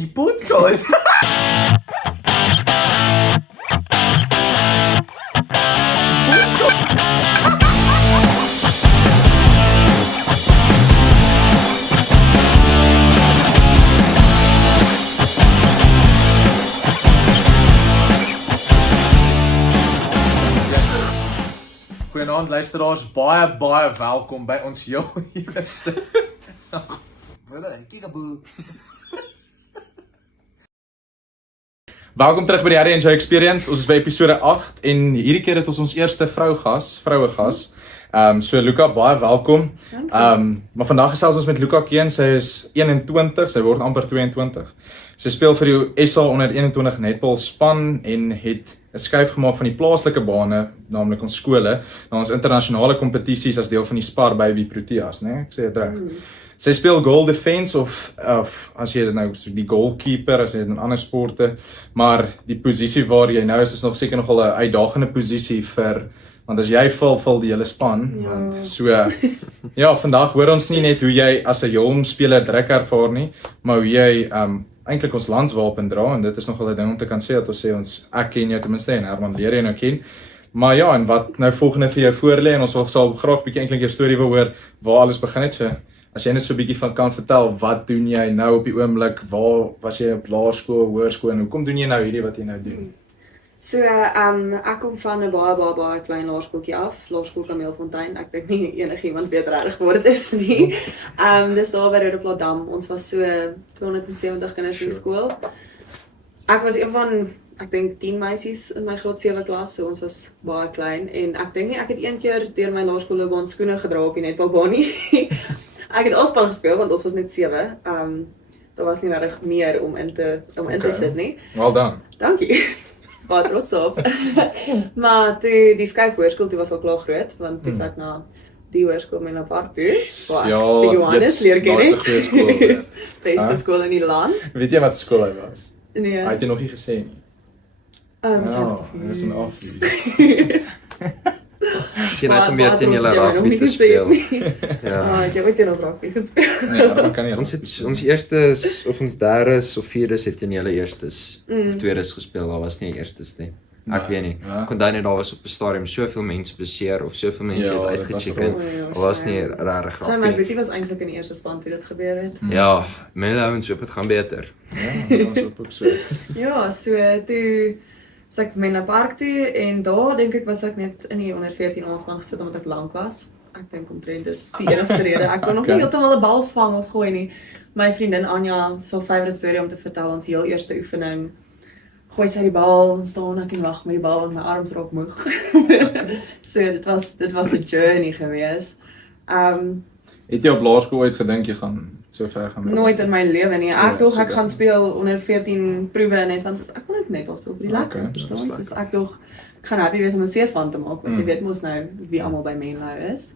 Die podcast. Goeienaand luisteraars, baie welkom by ons heel eerste. Welkom terug by die Harry and Joe Experience. Ons is by episode 8 en hierdie keer het ons eerste vroue gas. So Luca, baie welkom. Maar vandag gesels ons met Luca Keen. Sy is 21, sy word amper 22. Sy speel vir die SA onder 21 netbal span en het 'n skuif gemaak van die plaaslike bane, naamlik ons skole, na ons internasionale kompetisies as deel van die Spar-Baby Proteas, né? Ek sê dit reg. Sy speel goal defense of as jy dit nou so die goalkeeper, as jy dit in ander sporte, maar die posisie waar jy nou is nog seker nogal 'n uitdagende posisie want as jy val die hele span, want so ja, vandag hoor ons nie net hoe jy as 'n jong speler druk ervaar nie, maar hoe jy eintlik ons landswapen dra, en dit is nogal 'n ding om te kan sê, dat ons ek ken jou ten minste, en Herman leer jy nou ken, maar ja, en wat nou volgende vir jou voorlê, en ons sal graag bietjie eintlik jou storie wil hoor, waar alles begin het, so as jy net so 'n bietjie van kan vertel, wat doen jy nou op die oomblik, waar was jy op laerskool, hoërskool, en hoekom doen jy nou hierdie wat jy nou doen? So, ek kom van 'n baie klein laerskooltjie af, Laerskool Kameelfontein. Ek dink nie enigiemand weet regtig waar dit is nie. Dis daar by Roodeplaasdam. Ons was so 270 kinders in die skool. Ek was een van, ek dink 10 meisies in my graad 7 klas, so ons was baie klein. En ek dink nie ek het een keer deur my laerskoolloopbaan skoene gedra op die netbalbaan nie. Ek het alspan gespeel, want ons was net 7. Daar was nie regtig meer om in te sit nie. Well done. Dankie. Baie trots op. Maar toe die skuif hoërskool toe was al klaar groot, want toe ek na die hoërskool Menlo Park toe. Ja, Johannes leer ken het. Goeie skool. Beste skool in die land. Weet jy wat skool hy was? Nee. Hy het jy nog nie gesê nie. Dis 'n afsie. Sien uit om weer teen julle rugby te speel. Ja, ek het ooit teen ons rugby gespeel. Nee, maar kan nie. Ons eerstes of ons derdes of vierdes het teen julle eerstes of tweedes gespeel. Daar was nie eerstes nie. Ek weet nie. Kon daai net daar was op 'n stadium soveel mense beseer of soveel mense het uitgecheck. Daar was nie regtig grappie. My broertjie was eintlik in die eerste span toe dit gebeur het. Ja, Menlo ouens hoop dit gaan beter. Ja, dit was ook so. Ja, so toe ek Menlo Park toe en daar dink ek was ek net in die onder 14 aanspan gesit omdat ek lank was. Ek dink omtrent dis die enigste rede. Ek kon nog nie heeltemal 'n bal vang of gooi nie. My vriendin Anja sal favourite storie om te vertel, ons heel eerste oefening. Gooi sy die bal en staan ek en wag met die bal want my arms raak moeg. So dit was 'n journey gewees. Het jy op laerskool ooit gedink jy gaan so ver gaan? Nooit in my lewe nie. Ek dink ek gaan speel onder 14 proewe net want ek kon net netbal speel vir die lekker. Dus ek dink ek gaan happy wees om 'n C-span te maak, want jy weet mos nou wie almal by Menlo is.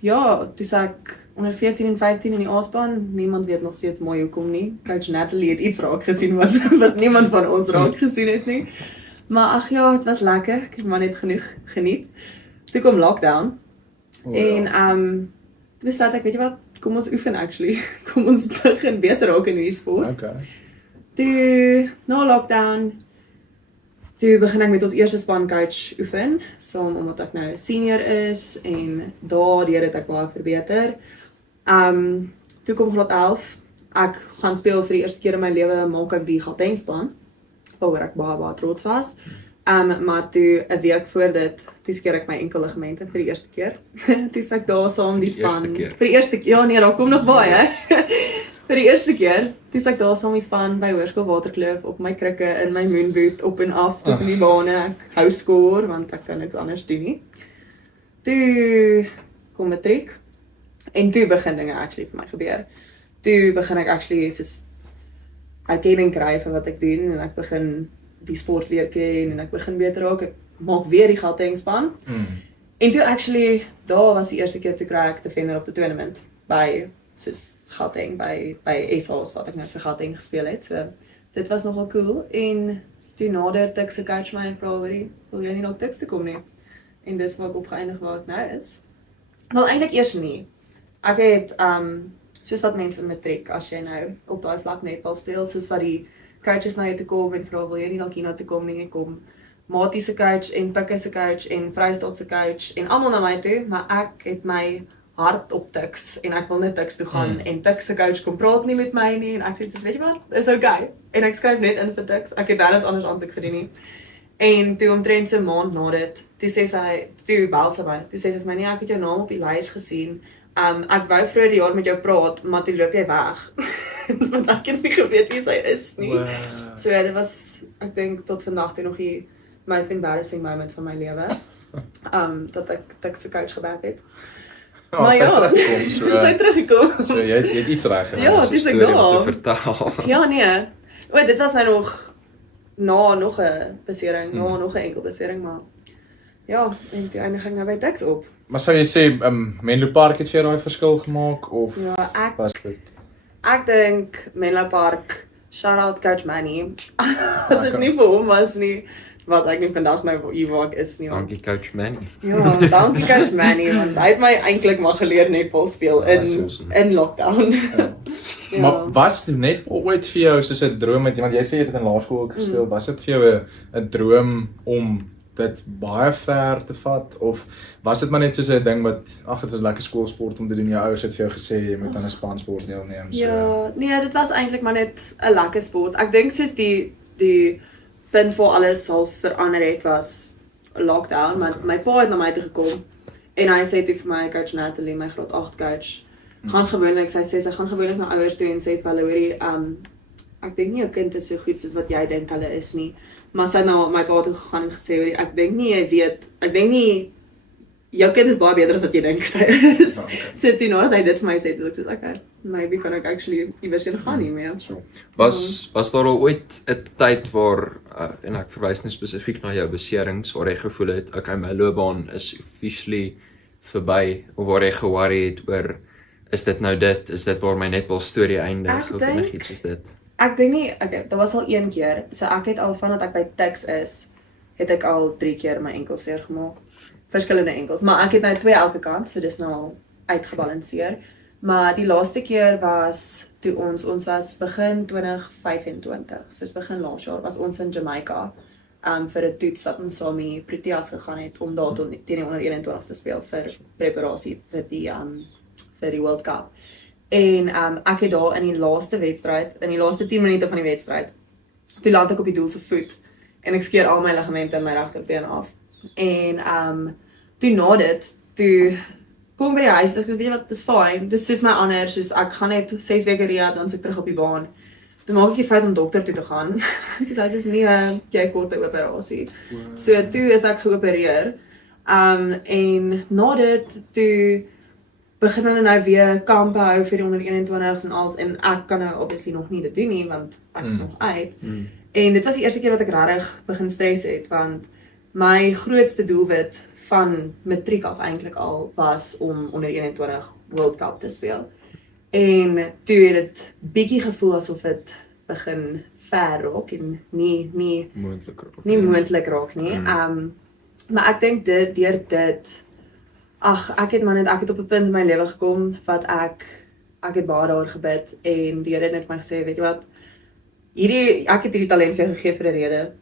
Ja, dis ek onder 14 en 15 in die A-span, niemand weet nog steeds mooi hoekom nie. Coach Natalie het iets raak gesien wat niemand van ons raak gesien het nie. Maar ag ja, het was lekker. Ek het maar net genoeg geniet. Toe kom lockdown. En toe besluit ek, weet jy wat, kom ons oefen actually. Kom ons begin beter raak in hierdie sport. Okay. Toe na lockdown, toe begin ek met ons eerste spancoach oefen, omdat ek nou senior is en daardeur het ek baie verbeter. Toe kom graad 11, ek gaan speel vir die eerste keer in my lewe, maak ek die Gauteng span, waaroor ek baie trots was. Maar toe 'n week voor dit, toe skeer ek my enkel ligamente vir die eerste keer. Toe ek daar saam die span. Vir die eerste keer, ja nee, daar kom nog baie. Vir die eerste keer, toe ek daar saam die span by Hoërskool Waterkloof op my krikke in my moonboot op en af tussen die bane. Ek hou skoor want ek kan niks anders doen nie. Toe kom matriek en toe begin dinge actually vir my gebeur. Toe begin ek actually soos erkenning kry vir wat ek doen en ek begin die sport leer ken en ek begin beter raak. Ek maak weer die Gauteng span. En toe actually, daar was die eerste keer toe kry ek Defender of the Tournament by soos Gauteng, by SA's wat ek nou vir Gauteng gespeel het. So dit was nogal cool. En toe nader Tix se coach my en vra, wil jy nie dalk Tix toe kom nie? En dis waar ek opgeëindig waar ek nou is. Wel eintlik eers nie. Ek het soos wat mense in matriek, as jy nou op daai vlak netbal speel, soos wat die coaches na jou toe kom en vra, wil jy nie dalk hier na toe kom nie, jy kom Matie se coach en Pikke se coach en Vrystaat se coach en almal na my toe, maar ek het my hart op Tuks en ek wil net Tuks toe gaan en Tuks se coach kom praat nie met my nie en ek sê, weet jy wat, is okay. En ek skryf net in vir Tuks, ek het nêrens anders aansoek gedoen nie. En toe omtrent so 'n maand na dit, toe bel sy my, toe sê sy vir my, nee, ek het jou naam op die lys gesien, ek wou vroeër die jaar met jou praat, maar toe loop jy weg. Want ek het nie geweet wie sy is nie. Wow. So dit was, ek dink tot vandag toe nog die most embarrassing moment van my lewe. Dat ek se coach gebed het. Maar ja, sy teruggekom. So jy het iets reg gedoen. Ja, dis ek daar. Te vertel. Ja, nee. Dit was nou nog 'n besering, nog 'n enkel besering, maar ja, en toe eindig ek nou by Tuks op. Maar sou jy sê, Menlo Park het vir jou daai verskil gemaak, of Ja, was dit? ek dink Menlo Park, shout out Coach Manny. As dit nie vir hom was nie, was ek nie vandag nou hier waar ek is nie. Dankie Coach Manny. Ja, dankie Coach Manny, want hy het my eintlik maar geleer netbal speel in lockdown. Ja. Maar was netbal ooit vir jou soos 'n droom, want jy sê jy het dit in laerskool ook gespeel, was dit vir jou 'n droom om dit baie ver te vat, of was dit maar net soos 'n ding wat, ag, dit is 'n lekker skoolsport om te doen, jou ouers het vir jou gesê jy moet aan 'n spansport deelneem, so. Ja, nee, dit was eintlik maar net 'n lekker sport. Ek dink soos die punt waar alles sal verander het was lockdown, want my pa het na my toe gekom en hy sê toe vir my, Coach Natalie, my graad 8 coach, gaan gewoonlik, sy gaan gewoonlik na ouers toe en sê vir hulle, hoorie, ek dink nie jou kind is so goed soos wat jy dink hulle is nie, maar sy het nou my pa toe gegaan en gesê, hoorie, ek dink nie jou kind is baie beter as wat jy dink sy is. So toe nadat hy dit vir my sê, toe ek sê, okay, maybe kan ek actually iewers heen gaan nie meer. Was daar al ooit 'n tyd waar, en ek verwys nou spesifiek na jou beserings, waar jy gevoel het, okay, my loopbaan is officially verby, of waar jy ge-worry het oor, is dit nou dit, is dit waar my netbal storie eindig, of enigiets soos dit? Ek dink nie, okay, daar was al 1 keer, so ek het al vandat ek by Tuks is, het ek al 3 keer my enkel seer gemaak. Verskillende enkels, maar ek het nou 2 elke kant, so dis nou al uitgebalanseer. Maar die laaste keer was toe ons was begin 2025, soos begin laas jaar, was ons in Jamaica vir 'n toets wat ons saam met Proteas gegaan het om daar teen die onder 21 te speel vir preparasie vir die World Cup. En ek het daar in die laaste wedstryd, in die laaste 10 minute van die wedstryd, toe land ek op die doel se voet en ek skeer al my ligamente in my regterbeen af. En toe na dit, toe kom by die huis, ek weet wat, dis fine, dis soos my ander, soos ek gaan net 6 weke rehab, dan is ek terug op die baan. Toe maak ek die fout om dokter toe te gaan, dis hy sê nie, jy korte operasie. So toe is ek geopereer, en na dit, toe begin hulle nou weer kampe hou vir die onder 21's en alles, en ek kan nou obviously nog nie dit doen nie, want ek is nog uit. En dit was die eerste keer wat ek regtig begin stres het, want my grootste doelwit van matriek af eintlik al was om onder 21 World Cup te speel. En toe het dit bietjie gevoel asof dit begin ver raak en nie moontlik raak nie. Maar ek dink deur dit, ek het op 'n punt in my lewe gekom wat ek het baie daar gebid en die Here het net vir my gesê, weet jy wat, ek het hierdie talent vir jou gegee vir 'n rede.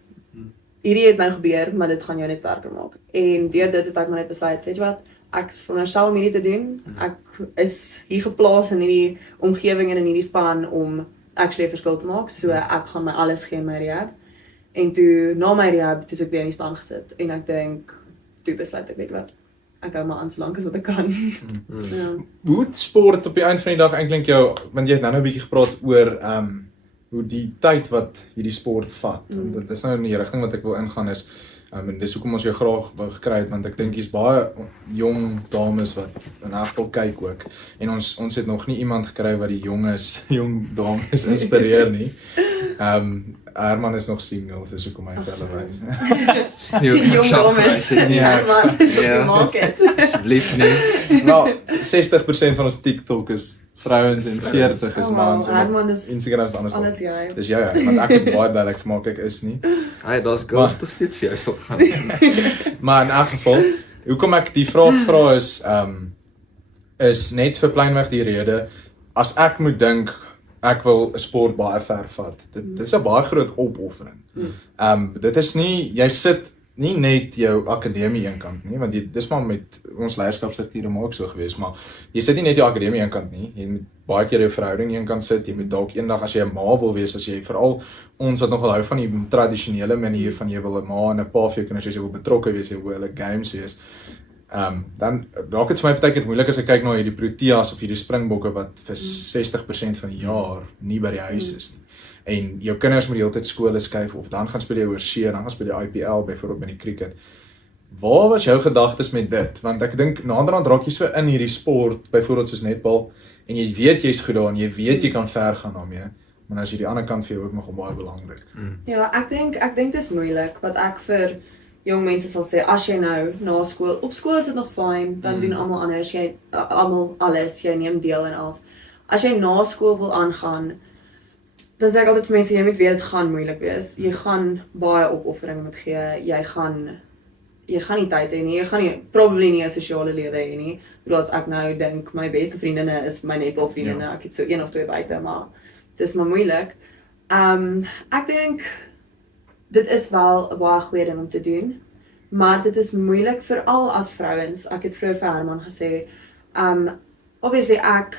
Hierdie het nou gebeur, maar dit gaan jou net sterker maak. En deur dit het ek maar net besluit, weet jy wat, ek is veronderstel om hierdie te doen. Ek is hier geplaas in hierdie omgewing en in hierdie span om actually 'n verskil te maak, so ek gaan my alles gee in my rehab. En toe, na my rehab, toe ek weer in die span gesit, en ek dink, toe besluit ek, weet jy wat, ek hou maar aan so lank as wat ek kan. Ja. Hoe het sport op die eind van die dag eintlik jou, want jy het nou 'n bietjie gepraat oor hoe die tyd wat hierdie sport vat. Dit is nou in die rigting wat ek wil ingaan is, en dis hoekom ons jou graag wou gekry het, want ek dink hier's baie jong dames wat in elk geval kyk ook. En ons het nog nie iemand gekry wat die jong dames inspireer nie. Herman is nog single, dis hoekom hy vir hulle wys. Jong dames. Ja, Maak het. asseblief nie. Nou, 60% van ons TikTok is vrouens en 40 is mans. Herman is Instagram is anders. alles jy. Dis jy, want ek het baie duidelik gemaak ek is nie. Hey, daar's girls wat nog steeds vir jou sal gaan. Maar in elk geval, hoekom ek die vraag vra is net vir pleinweg die rede, as ek moet dink ek wil 'n sport baie ver vat. Dit is 'n baie groot opoffering. Dit is nie jy sit nie net jou akademie eenkant nie, want dis maar met ons leierskapsstrukture maar ook so gewees, maar jy sit nie net jou akademie eenkant nie, jy moet baie keer jou verhouding eenkant sit, jy moet dalk eendag as jy 'n ma wil wees, as jy veral ons wat nogal hou van die tradisionele manier van jy wil 'n ma en 'n pa vir jou kinders, jy wil betrokke wees, jy wil hulle games wees. Dan raak dit vir my baie keer moeilik as ek kyk na hierdie Proteas of hierdie Springbokke wat vir 60% van die jaar nie by die huis is nie. En jou kinders moet die hele tyd skole skuif of dan gaan speel jy oor see, dan gaan speel jy IPL byvoorbeeld met die cricket. Waar was jou gedagtes met dit? Want ek dink naderhand raak jy so in hierdie sport, byvoorbeeld soos netbal, en jy weet jy's goed daarin, jy weet jy kan ver gaan daarmee, maar as jy die ander kant vir jou ook nog baie belangrik. Ja, ek dink dit is moeilik wat ek vir jong mense sal sê, as jy nou na skool, op skool is dit nog fyn, dan doen almal anders, almal alles, jy neem deel en alles. As jy na skool wil aangaan, dan sê ek altyd vir mense, jy moet weet dit gaan moeilik wees. Jy gaan baie opoffering moet gee. Jy gaan nie tyd hê nie. Jy gaan nie probably nie 'n sosiale lewe hê nie. Ek bedoel as ek nou dink my beste vriendinne is my netbalvriendinne. Ja. Ek het so 1 of 2 buite, maar dit is maar moeilik. Ek dink dit is wel 'n baie goeie ding om te doen, maar dit is moeilik veral as vrouens. Ek het vroeër vir Herman gesê, obviously ek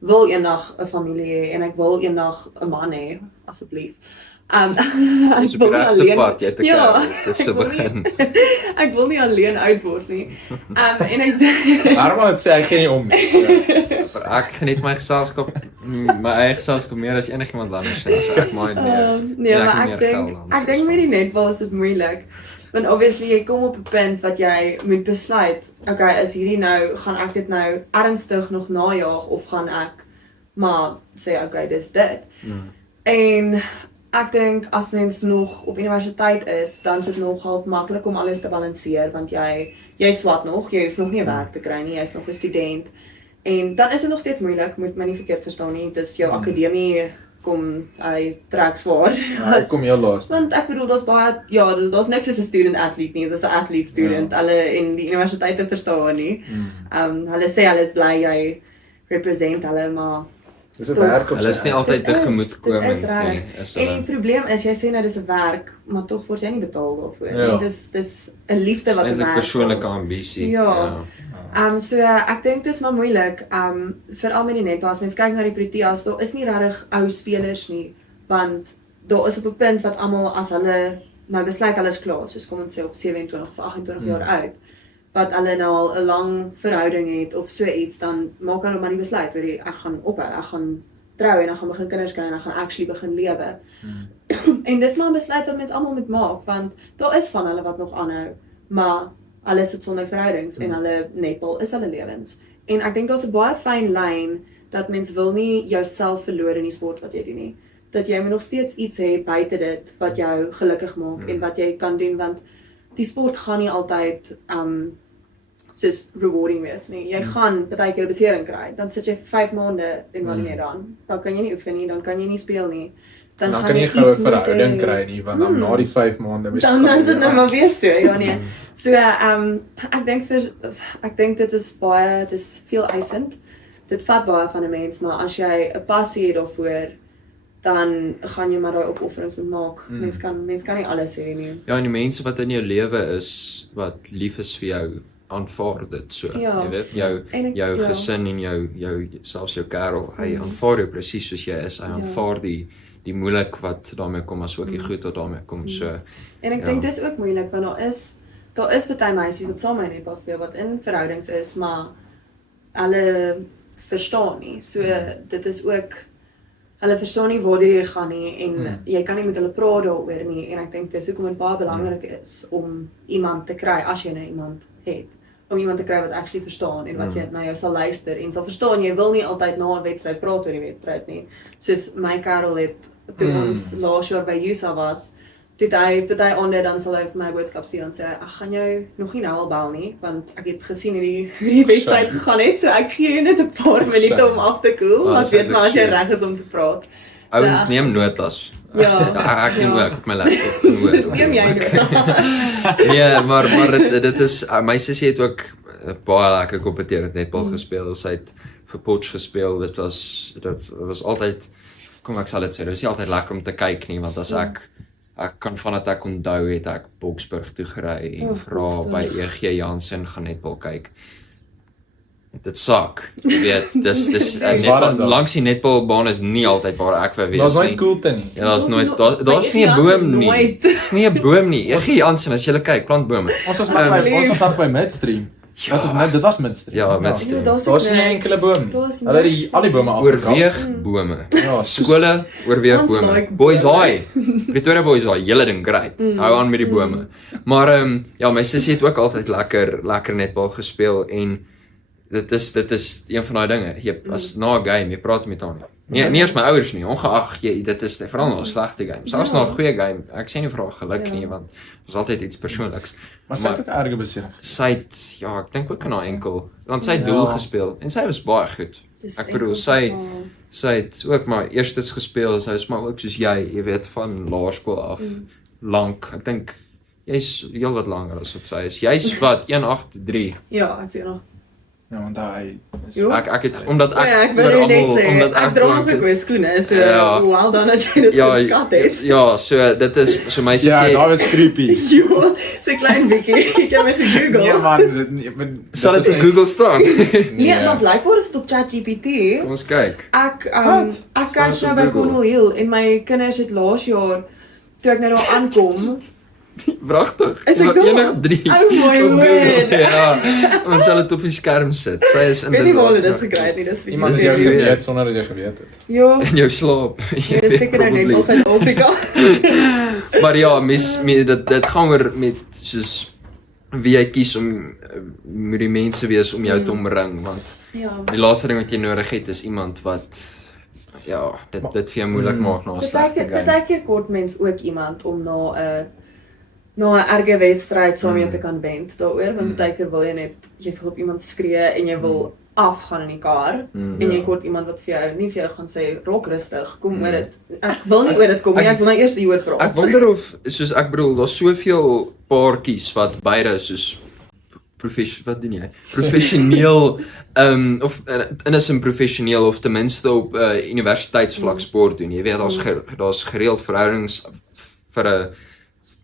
wil eendag 'n familie hê en ek wil eendag 'n man hê, asseblief. Ek wil nie alleen pad, jy te begin. Ek wil nie alleen uit word nie. En ek dink Herman het sê ek gee nie om nie. Ek geniet my geselskap, my eie geselskap meer as enigiemand anders, so ek maak meer. Nee, maar ek dink met die netbal is dit moeilik. Want obviously jy kom op 'n punt wat jy moet besluit, okay, is hierdie nou, gaan ek dit nou ernstig nog najaag of gaan ek maar sê okay, dis dit. En ek dink as mens nog op universiteit is, dan is dit nog half maklik om alles te balanseer want jy swat nog, jy hoef nog nie 'n werk te kry nie, jy's nog 'n student. En dan is dit nog steeds moeilik, moet my nie verkeerd verstaan nie, dis jou akademie hy trek swaar. Hy kom heel laaste. Want ek bedoel daar's baie daar's niks as 'n student athlete nie, dis 'n athlete student. Hulle en die universiteite verstaan nie. Hulle sê hulle is bly jy represent hulle, maar dis 'n werk op hulle is nie altyd tegemoetkomend nie. En die probleem is jy sê nou dis 'n werk, maar tog word jy nie betaal daarvoor nie. Ja. Dis 'n liefde wat 'n werk. 'n persoonlike ambisie. Ja. So ek dink dit is maar moeilik, veral met die netbal, as mens kyk na die Proteas, daar is nie regtig ou spelers nie, want daar is op 'n punt wat almal as hulle nou besluit hulle is klaar, soos kom ons sê op 27 of 28 jaar oud, wat hulle nou al 'n lang verhouding het of so iets, dan maak hulle maar die besluit, weet jy, ek gaan ophou, ek gaan trou en ek gaan begin kinders kry en ek gaan actually begin lewe. En dis maar 'n besluit wat mense almal moet maak, want daar is van hulle wat nog aanhou, maar hulle sit sonder verhoudings en hulle netbal is hulle lewens. En ek dink daar's 'n baie fyn lyn dat mens wil nie jouself verloor in die sport wat jy doen nie. Dat jy moet nog steeds iets hê buite dit wat jou gelukkig maak en wat jy kan doen, want die sport gaan nie altyd soos rewarding wees nie. Jy gaan baie keer 'n besering kry, dan sit jy vir 5 maande en wanneer dan kan jy nie oefen nie, dan kan jy nie speel nie. Dan kan jy goue verhouding kry nie, want dan na die 5 maande dan is dit nou maar weer so, ja nee. So ek dink dit is veel eisend. Dit vat baie van 'n mens, maar as jy 'n passie het daarvoor, dan gaan jy maar daai opofferings moet maak. Mens kan nie alles hê nie. Ja, en die mense wat in jou lewe is, wat lief is vir jou, aanvaar dit so. Ja. Jy weet, jou gesin en jou selfs jou kerel, hy aanvaar jou presies soos jy is. Hy aanvaar die moeilik wat daarmee kom, as ook die goed wat daarmee kom. So, en ek dink dis ook moeilik, want daar is baie meisies wat saam met netbal speel wat in verhoudings is, maar hulle verstaan nie. So dit is ook, hulle verstaan nie waar jy gaan nie en jy kan nie met hulle praat daaroor nie, en ek dink dis hoekom dit baie belangrik is om iemand te kry, as jy nou iemand het, om iemand te kry wat actually verstaan en wat jy na jou sal luister en sal verstaan. Jy wil nie altyd na 'n wedstryd praat oor die wedstryd nie. Soos my kerel het toe ons laas jaar by USA was, toe hy party aande dan sal hy vir my boodskap stuur en sê ek gaan jou nog nie nou al bel nie, want ek het gesien hoe die wedstryd gegaan het, so ek gee jou net 'n paar minute om af te koel, maar weet maar as jy reg is om te praat. Ouens neem notas. Ja. Ek neem ook op my laptop notas. Neem jy notas? Ja, maar dit is my sussie het ook baie lekker kompeterend netbal gespeel. Sy het vir Potch gespeel. Dit was altyd, kom ek sal dit sê, dit was nie altyd lekker om te kyk nie, want as ek kan vandat ek onthou het ek Boksburg toe gery en vra by EG Jansen gaan netbal kyk. Dit sak, jy weet, dis langs die netbalbaan is nie altyd waar ek wou wees nie. Daar's nooit koelte nie. Ja, daar's nooit, daar's nie 'n boom nie. Dis nie 'n boom nie. EG Jansen, as jy kyk, plant bome. Ons was nog by Midstream. Dit was Midstream. Ja, Midstream. Daar's nie enkele boom. Hulle al die bome afgekap. Oorweeg bome. Ja, Skole, oorweeg bome. Boys High. Pretoria Boys High, julle ding great. Hou aan met die bome. Maar ja, my sussie het ook altyd lekker netbal gespeel en dit is een van daai dinge. Jy as na 'n game, jy praat met haar nie. Nie eens my ouers nie, ongeag dit is veral na 'n slegte game. Selfs na 'n goeie game. Ek sê nie vir haar geluk nie, want dit was altyd iets persoonliks. Maar sy het ook erge besering. Sy het, ja, ek dink ook aan haar enkel, want sy het doel gespeel en sy was baie goed. Ek bedoel sy het ook maar eerstes gespeel, sy is maar ook soos jy weet van laerskool af lank. Ek dink jy's heel wat langer as wat sy is. Jy's wat 183. Ja, ek sien nog. Ja, want hy ek het omdat ek wil net sê ek dra nog ek skoene, so wel dan as jy dit geskat het. Ja, so dit is so my sê ja, daar was creepy. Jo, so klein bietjie. Het jy my gegoogel? Nee man, sal dit op Google staan? Nee, maar blykbaar is dit op ChatGPT. Kom ons kyk. Ek kyk nou by Cornwall Hill en my kinders het laas jaar toe ek nou daar aankom. Pragtig. Is ek enig 3. Oh my word. Ja, ons sal dit op die skerm sit. Sy is in die. Weet nie waar hulle dit gekry het nie, dis vir iemand het jou geweet sonder dat jy geweet het. Ja. In jou slaap. Jy is seker nou net in Suid-Afrika. Maar ja, dit gaan oor met soos wie jy kies om met die mense wees om jou te omring, want die laaste ding wat jy nodig het is iemand wat dit vir jou moeilik maak na 'n slegte game. Partykeer kort mens ook iemand om na 'n erge wedstryd saam mee te kan vent daaroor, want partykeer wil jy net jy wil op iemand skree en jy wil afgaan in die kar en jy kort iemand wat vir jou nie vir jou gaan sê raak rustig, kom oor dit. Ek wil nie oor dit kom nie, ek wil nou eers hieroor praat. Ek wonder of soos ek bedoel, daar's soveel paartjies wat beide soos professioneel of in 'n professioneel of ten minste op universiteitsvlak sport doen. Jy weet daar's gereeld verhoudings vir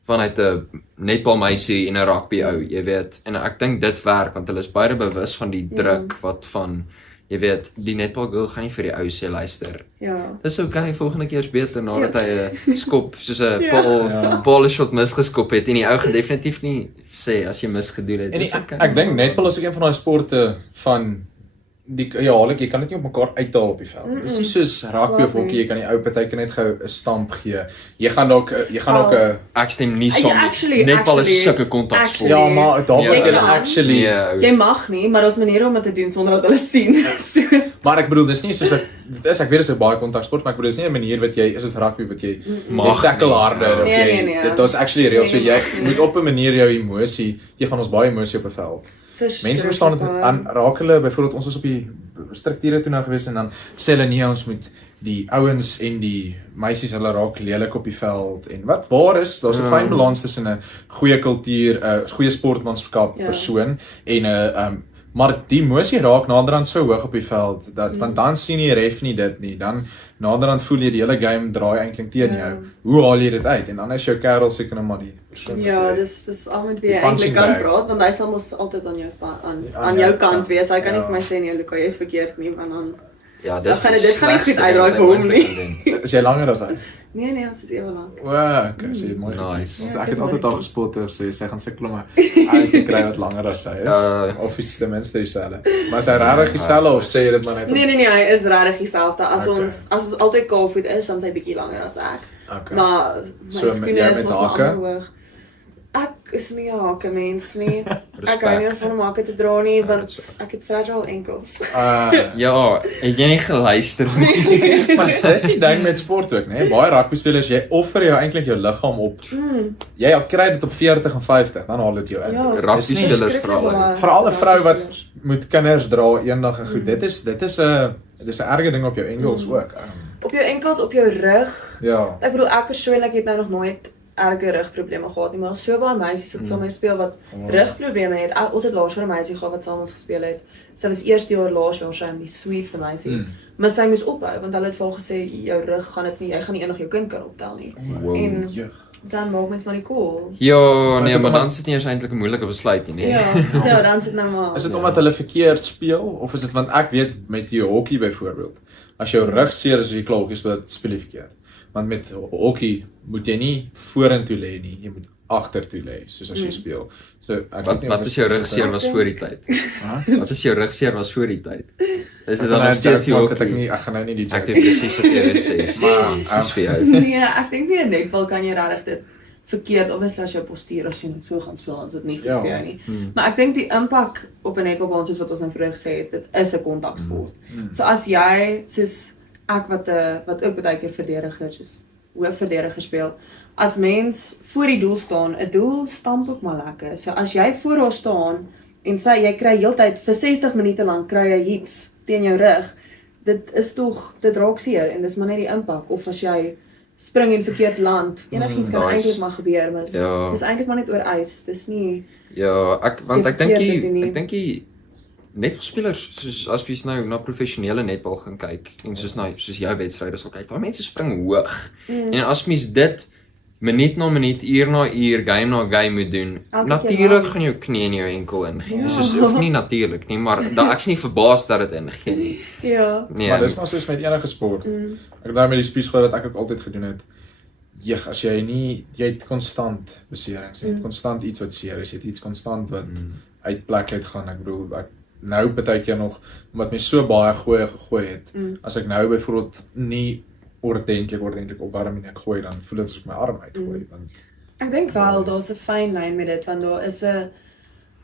vanuit 'n netbalmeisie en 'n rugby ou, jy weet. En ek dink dit werk want hulle is baie bewus van die druk wat van jy weet, die netbal girl gaan nie vir die ou sê luister. Ja. Dis okay, volgende keer is beter nadat hy 'n skop soos 'n ball shot misgeskop het en die ou gaan definitief nie sê as jy misgedoen het. En ek dink netbal is ook een van daai sporte van jy kan dit nie op mekaar uithaal op die veld. Dit is nie soos rugby of hockey, jy kan die ou partykeer net gou 'n stamp gee. Jy gaan dalk ek stem nie saam. Netbal is sulke kontaksport. Ja, maar daar word jy actually jy mag nie, maar daar's maniere om dit te doen sonder dat hulle sien. So. Maar ek bedoel dis nie soos ek weet dis 'n baie kontaksport, maar ek bedoel dis nie 'n manier wat jy soos rugby wat jy mag tackle harder of jy dit is actually reël so jy moet op 'n manier jou emosie, jy gaan ons baie emosie op 'n veld. Mense verstaan dit aan raak hulle byvoorbeeld ons was op die strukture toe nou gewees en dan sê hulle nie ons moet die ouens en die meisies hulle raak lelik op die veld en wat waar is daar's 'n fyn balans tussen 'n goeie kultuur, 'n goeie sportmanskap persoon en 'n maar die emosie raak naderhand so hoog op die veld dat want dan sien die ref nie dit nie, dan naderhand voel jy die hele game draai eintlik teen jou. Hoe haal jy dit uit? En dan is jou kerel seker nou maar die persoon. Ja, dis al met wie jy eintlik kan praat want hy sal mos altyd aan jou aan jou kant wees. Hy kan nie vir my sê nee, Luka, jy is verkeerd nie, maar dan dit gaan nie goed uitdraai vir hom nie. Is jy langer as hy? Nee, ons is ewe lank. Okay, so jy mooi. Nice. Ek het altyd al gespotter sê sy gaan sukkel om uit kry wat langer as sy is. Of is ten minste dieselfde. Maar is hy regtig dieselfde of sê jy dit maar net? Nee, hy is regtig dieselfde. As ons altyd kaalvoet is, dan is hy bietjie langer as ek. Maar my skoene is mos maar hoog. Ek is nie 'n hake mens nie. Ek hou nie van om hake te dra nie want ek het fragile enkels. Ja, het jy nie geluister nie? Maar dis die ding met sport ook, né? Baie rugby spelers jy offer jou eintlik jou liggaam op. Jy kry dit op 40 en 50, dan haal dit jou in. Rugby spelers veral 'n vrou wat moet kinders dra eendag en goed. Dit is 'n erge ding op jou enkels ook. Op jou enkels, op jou rug. Ja. Ek bedoel ek persoonlik het nou nog nooit erge rugprobleme gehad nie, maar ons so baie meisies wat saam met my speel wat rugprobleme het. Ons het laas jaar 'n meisie gehad wat saam met ons gespeel het. Sy was eerste jaar laas jaar sy die sweetste meisie. Maar sy moes ophou want hulle het vir haar gesê jou rug gaan dit nie, jy gaan nie eendag jou kind kan optel nie. En dan maak mens maar nie cool. Ja, nee, maar dan sit nie eens eintlik 'n moeilike besluit nie. Ja, dan sit nou maar. Is dit omdat hulle verkeerd speel of is dit want ek weet met die hokkie byvoorbeeld, as jou rug seer is as jy klaar hokkie speel jy verkeerd. Want met hokkie moet jy nie vorentoe lê nie, jy moet agtertoe lê soos as jy speel. So ek wat is jou rugseer was voor die tyd? Wat is jou rugseer was voor die tyd? Is dit dan nog steeds die hokkie? Ek gaan nou nie die Ek weet presies wat jy sê, maar soos vir jou. Nee, ek dink nie in netbal kan jy regtig dit verkeerd, obviously as jou postuur as jy net so gaan speel, dan is dit nie goed vir jou nie. Maar ek dink die impak op 'n netbalbaan soos wat ons nou vroeër gesê het, dit is 'n kontaksport. So as jy soos ek wat ook baie keer verdediger soos hoofverdediger speel, as mens voor die doel staan, 'n doel stamp ook maar lekker. So as jy voor haar staan en sê jy kry heeltyd vir 60 minute lank kry jy iets teen jou rug, dit raak seer en dis maar net die impak. Of as jy spring en verkeerd land, enigiets kan eintlik maar gebeur, maar dis eintlik maar net oor ys. Dis nie Ja, ek dink jy netbalspelers, soos as jy nou na professionele netbal gaan kyk en soos jou wedstryde sal kyk, daai mense spring hoog. En as mens dit minuut na minuut, uur na uur, game na game moet doen, natuurlik gaan jou knie en jou enkel ingee. Soos of nie natuurlik nie, maar ek is nie verbaas dat dit ingee nie. Ja. Nee, maar dis maar soos met enige sport. Ek het daar met die spiesgooi wat ek ook altyd gedoen het. As jy het konstant beserings, jy het konstant iets wat seer is, jy het iets konstant wat uit plek uit gaan. Ek bedoel, nou partykeer nog, omdat my so baie gegooi het, as ek nou byvoorbeeld nie ordentlik opwarm en ek gooi, dan voel dit as ek my arm uitgooi. Ek dink wel, daar's 'n fyn lyn met dit, want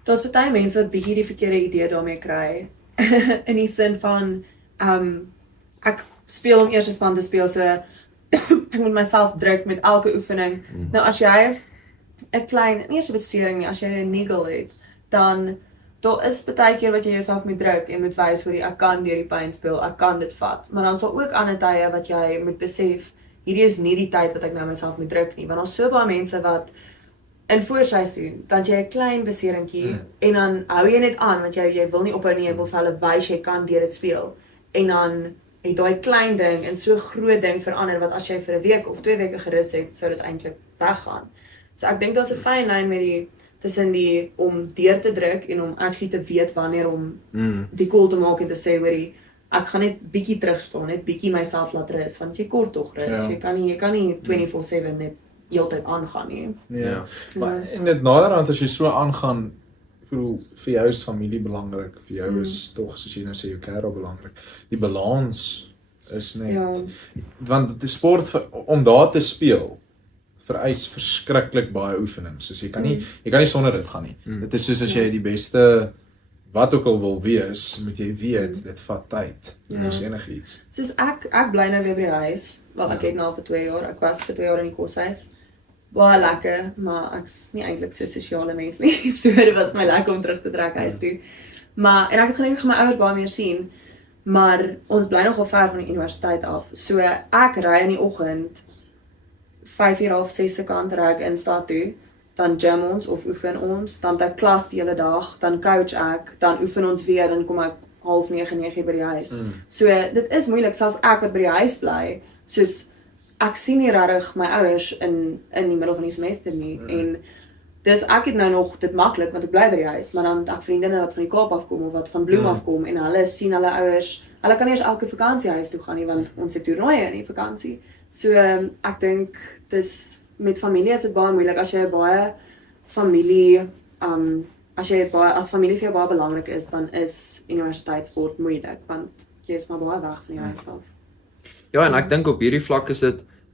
daar's baie mense wat bietjie die verkeerde idee daarmee kry, in die sin van, ek speel om eerste span te speel, so ek moet myself druk met elke oefening. Nou as jy 'n klein, nie eers 'n besering nie, as jy 'n niggle het, dan daar is baie keer wat jy jouself moet druk en moet wys hoe ek kan deur die pyn speel, ek kan dit vat. Maar dan sal ook ander tye wat jy moet besef, hierdie is nie die tyd wat ek nou myself moet druk nie, want daar's so baie mense wat in voorseisoen, dan jy 'n klein beseringkie en dan hou jy net aan want jy wil nie ophou nie, jy wil vir hulle wys jy kan deur dit speel. En dan het daai klein ding in so groot ding verander wat as jy vir 'n week of 2 weke gerus het, sou dit eintlik weggaan. So ek dink daar's 'n fyn lyn met tussen die om deur te druk en om actually te weet wanneer om die call te maak en te sê hoorie, ek gaan net bietjie terug staan, net bietjie myself laat rus, want jy kort tog rus. Jy kan nie 24/7 net heeltyd aangaan nie. Ja. Maar en dit naderhand as jy so aangaan, ek bedoel vir jou is familie belangrik, vir jou is tog soos jy nou sê jou kerel belangrik. Die balans is net want die sport om daar te speel vereis verskriklik baie oefening. Soos jy kan nie sonder dit gaan nie. Dit is soos as jy die beste wat ook al wil wees, moet jy weet dit vat tyd. Soos enigiets. Soos ek bly nou weer by die huis. Wel ek het nou al vir 2 jaar. Ek was vir 2 jaar in die koshuis. Baie lekker, maar ek's nie eintlik so sosiale mens nie. So dit was my lekker om terug te trek huis toe. Maar en ek het gelukkig my ouers baie meer sien, maar ons bly nogal ver van die universiteit af. So ek ry in die oggend 5:30, 6 se kant ry ek in stad toe, dan gym ons of oefen ons, dan het ek klas die hele dag, dan coach ek, dan oefen ons weer, dan kom ek 8:30, 9 by die huis. So dit is moeilik, selfs ek wat by die huis bly, soos ek sien nie regtig my ouers in die middel van die semester nie, en dis ek het nou nog dit maklik, want ek bly by die huis, maar dan het ek vriendinne wat van die Kaap afkom, of wat van Bloem afkom, en hulle sien hulle ouers, hulle kan nie eens elke vakansie huis toe gaan nie, want ons het toernooie in die vakansie. So ek dink met familie is dit baie moeilik as jy baie familie as familie vir jou baie belangrik is, dan is universiteitssport moeilik, want jy is maar baie weg van die huis af. Ja, en ek dink op hierdie vlak is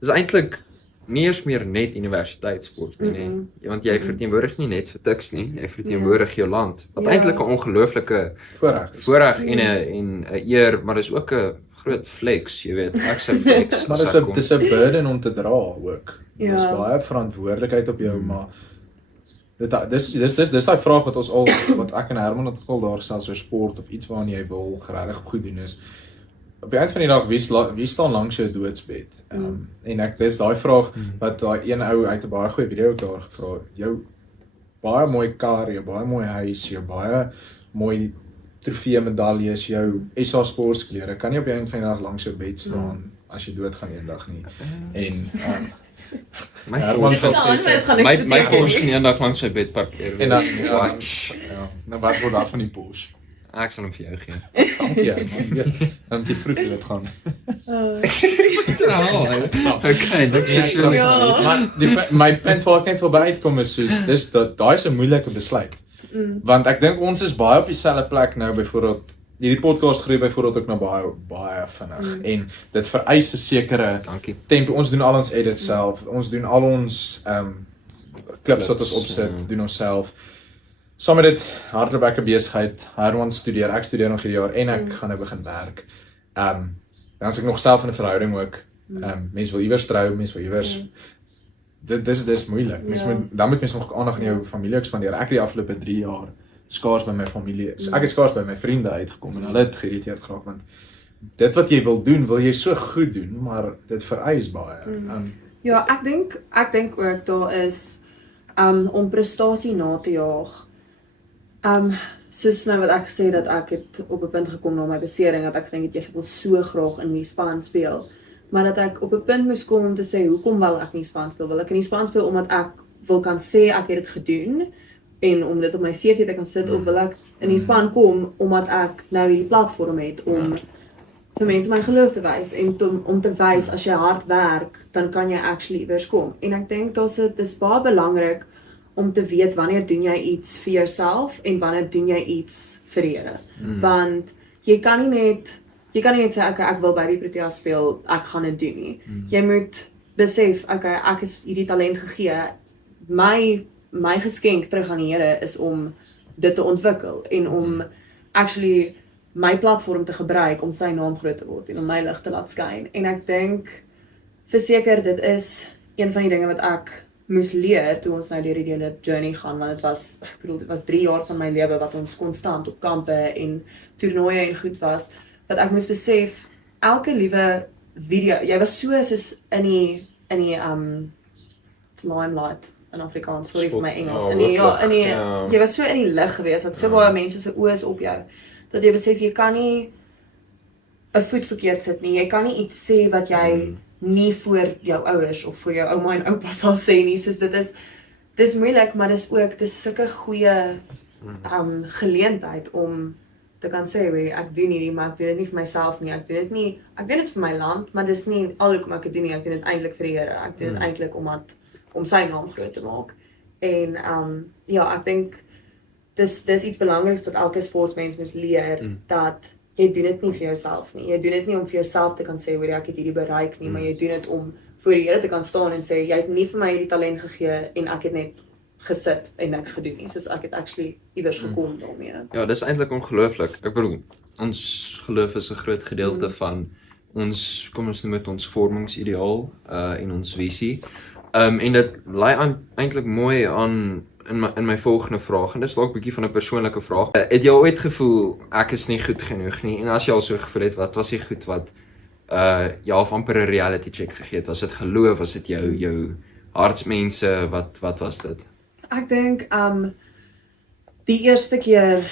eintlik nie eers meer net universiteitssport nie, want jy verteenwoordig nie net vir Tuks nie, jy verteenwoordig jou land, wat eintlik 'n ongelooflike voorreg en 'n eer, maar dis ook 'n groot flex, jy weet, ek sê flex. Maar dis 'n burden om te dra ook. Dis baie verantwoordelikheid op jou, maar dis daai vraag wat ek en Herman het al daar gestel, so sport of iets waaraan jy wil regtig goed doen is, op die eind van die dag, wie staan langs jou doodsbed? En dis daai vraag, wat daai een ou uit 'n baie goeie video daar gevra het, jou baie mooi kar, jou baie mooi huis, jou baie mooi trofee medaljes, jou SA sportsklere, kan nie op die eind van die dag langs jou bed staan, as jy doodgaan eendag nie. En, Herman sal sê, my Porsche nie eendag langs sy bed parkeer. en dan, nou wat word daar van die Porsche? Ek sal hom vir jou gee. Dankie, dan moet jy vroeg dit gaan. Okay, dit is Maar my punt waar ek net voorby uitkom is soos, daai is 'n moeilike besluit. Want ek dink ons is baie op dieselfde plek nou, byvoorbeeld, hierdie podcast groei byvoorbeeld ook nou baie vinnig, en dit vereis 'n sekere tempo. Ons doen al ons edits self, ons doen al ons clips wat ons opsit, doen ons self. Saam met dit, hardwerk besigheid, Herman studeer, ek studeer nog hierdie jaar, en ek gaan nou begin werk. Dan is ek nog self in 'n verhouding ook. Mense wil iewers trou, mense wil iewers... Dis moeilik. Dan moet mens nog aandag aan jou familie spandeer. Ek het die afgelope 3 jaar skaars by my familie, ek het skaars by my vriende uitgekom, en hulle het geïrriteerd geraak, want dit wat jy wil doen, wil jy so goed doen, maar dit vereis baie. Ja, ek dink ook daar is om prestasie na te jaag. Soos nou wat ek gesê dat ek het op 'n punt gekom na my besering, dat ek gedink het jy wil so graag in die span speel, maar dat ek op 'n punt moes kom om te sê, hoekom wil ek nie span speel? Wil ek in die span speel omdat ek wil kan sê ek het dit gedoen, en om dit op my CV te kan sit, of wil ek in die span kom omdat ek nou hierdie platform het om vir mense my geloof te wys, en om te wys as jy hard werk, dan kan jy actually iewers kom. En ek dink dit is baie belangrik om te weet wanneer doen jy iets vir jouself en wanneer doen jy iets vir die Here. Want jy kan nie net sê ek wil by die Proteas speel, ek gaan dit doen nie. Jy moet besef, ek is hierdie talent gegee. My geskenk terug aan die Here is om dit te ontwikkel en om actually my platform te gebruik om sy naam groot te word en om my lig te laat skyn. En ek dink verseker dit is een van die dinge wat ek moes leer toe ons nou deur die hele journey gaan, want dit was 3 jaar van my lewe wat ons konstant op kampe en toernooie en goed was, dat ek moes besef, elke liewe video, jy was soos in die limelight in Afrikaans, sorry vir my Engels, jy was so in die lig gewees, dat so baie mense se oë is op jou, dat jy besef, jy kan nie 'n voet verkeerd sit nie, jy kan nie iets sê wat jy nie voor jou ouers of voor jou ouma en oupa sal sê nie, soos dis moeilik, maar dis sulke goeie geleentheid om te kan sê, ek doen hierdie, maar ek doen dit nie vir myself nie, ek doen dit vir my land, maar dis nie al hoekom ek dit doen nie, ek doen dit eintlik vir die Here, ek doen dit eintlik om sy naam groot te maak. En ja, ek dink dis iets belangriks dat elke sportmens moet leer, dat jy doen dit nie vir jouself nie. Jy doen dit nie om vir jouself te kan sê, hoor ek het hierdie bereik nie, maar jy doen dit om voor die Here te kan staan en sê, jy het nie vir my hierdie talent gegee en ek het net gesit en niks gedoen nie, soos ek het actually iewers gekom daarmee. Ja, dis eintlik ongelooflik. Ek bedoel, ons geloof is 'n groot gedeelte van ons, kom ons noem dit ons vormingsideaal en ons visie. En dit lei eintlik mooi aan in my volgende vraag, en dis dalk 'n bietjie van 'n persoonlike vraag. Het jy ooit gevoel ek is nie goed genoeg nie? En as jy al so gevoel het, wat was die goed wat jy half amper 'n reality check gegee het? Was dit geloof? Was dit jou hartsmense? Wat was dit? Ek dink die eerste keer,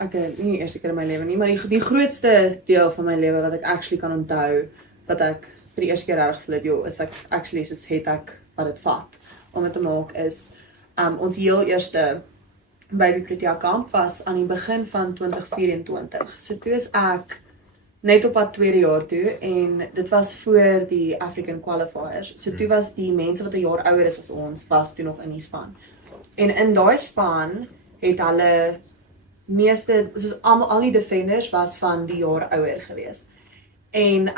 nie die eerste keer in my lewe nie, maar die grootste deel van my lewe wat ek actually kan onthou, wat ek vir die eerste keer reg gevoel het, is ek actually soos het ek wat dit vat om dit te maak, is ons heel eerste Baby Protea kamp was aan die begin van 2024. So toe is ek net op pad tweede jaar toe, en dit was voor die African Qualifiers. So toe was die mense wat 'n jaar ouer is as ons, was toe nog in die span. En in daai span het hulle meeste, soos al die defenders was van die jaar ouer gewees. En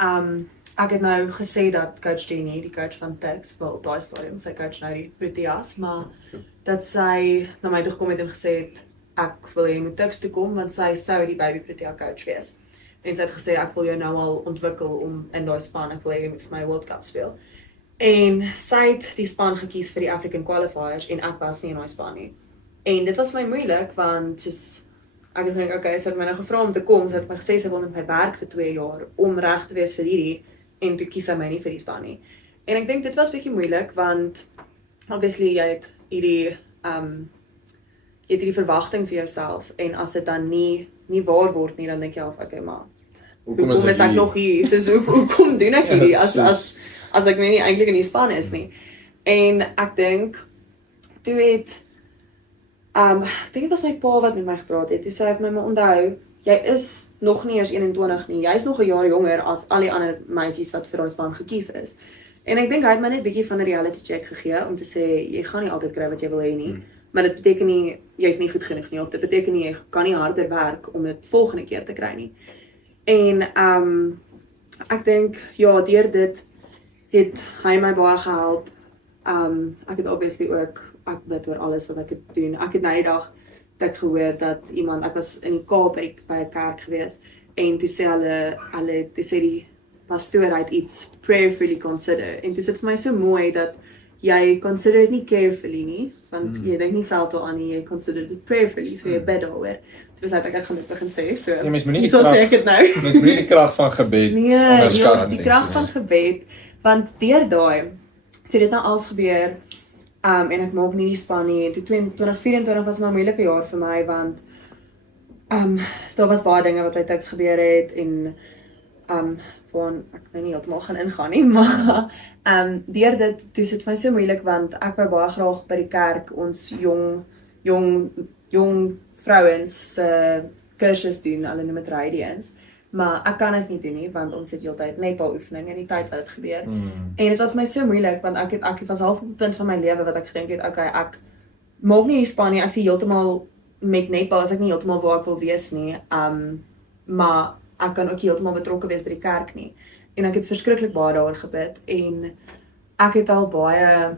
ek het nou gesê dat coach Jenny, die coach van Tuks, wel daai stadium, sy coach nou die Proteas, maar dat sy na my toe gekom het en gesê het, ek wil jy moet Tuks toe kom, want sy sou die Baby Protea coach wees. En sy het gesê, ek wil jou nou al ontwikkel om in daai span, ek wil jy moet vir my World Cup speel. En sy het die span gekies vir die African Qualifiers, en ek was nie in daai span nie. En dit was my moeilik, want soos, ek dink okay, sy het my nou gevra om te kom, sy het my gesê sy wil met my werk vir 2 jaar om reg te wees vir hierdie en toe kies sy my nie vir die span nie. En ek dink dit was bietjie moeilik want obviously jy het hierdie verwagting vir jouself en as dit dan nie waar word nie, dan dink jy af okay, maar hoekom is ek nog hier? Soos hoekom doen ek hierdie as ek nie eintlik in die span is nie. En ek dink toe het ek dink dit was my pa wat met my gepraat het. Toe sê hy vir my, maar onthou, jy is nog nie eers 21 nie. Jy is nog 'n jaar jonger as al die ander meisies wat vir daai span gekies is. En ek dink hy het my net bietjie van 'n reality check gegee om te sê jy gaan nie altyd kry wat jy wil hê nie. Maar dit beteken nie jy's nie goed genoeg nie of dit beteken nie jy kan nie harder werk om dit volgende keer te kry nie. En ek dink ja, deur dit het hy my baie gehelp. Ek het obviously ook ek bid oor alles wat ek het doen. Ek het nou die dag dat ek gehoor dat ek was in die Kaap by 'n kerk gewees en toe sê hulle sê die pastoor het iets prayerfully consider en dit is vir my so mooi dat jy consider dit nie carefully nie, want jy dink nie self daaraan nie, jy consider dit prayerfully, so jy bid daaroor. Dit was ek gaan dit begin sê, so mens moet nie die krag van gebed onderskat nie. Die krag van gebed, want deur daai, toe dit nou alles gebeur, en ek maak nie die span nie, en toe 2024 was maar 'n moeilike jaar vir my, want daar was baie dinge wat by Tuks gebeur het, en van ek nou nie heeltemal gaan ingaan nie, maar deur dit, toe is dit vir my so moeilik, want ek wou baie graag by die kerk ons jong vrouens se kursus doen, hulle noem dit Radiance, maar ek kan dit nie doen nie, want ons het heeltyd netbal oefening in die tyd wat dit gebeur. En dit was my so moeilik, want ek was half op 'n punt van my lewe wat ek gedink het, okay, ek maak nie die span nie, ek sê heeltemal met netbal, as ek nie heeltemal waar ek wil wees nie, maar ek kan ook heeltemal betrokke wees by die kerk nie. En ek het verskriklik baie daaroor gebid, en ek het al baie,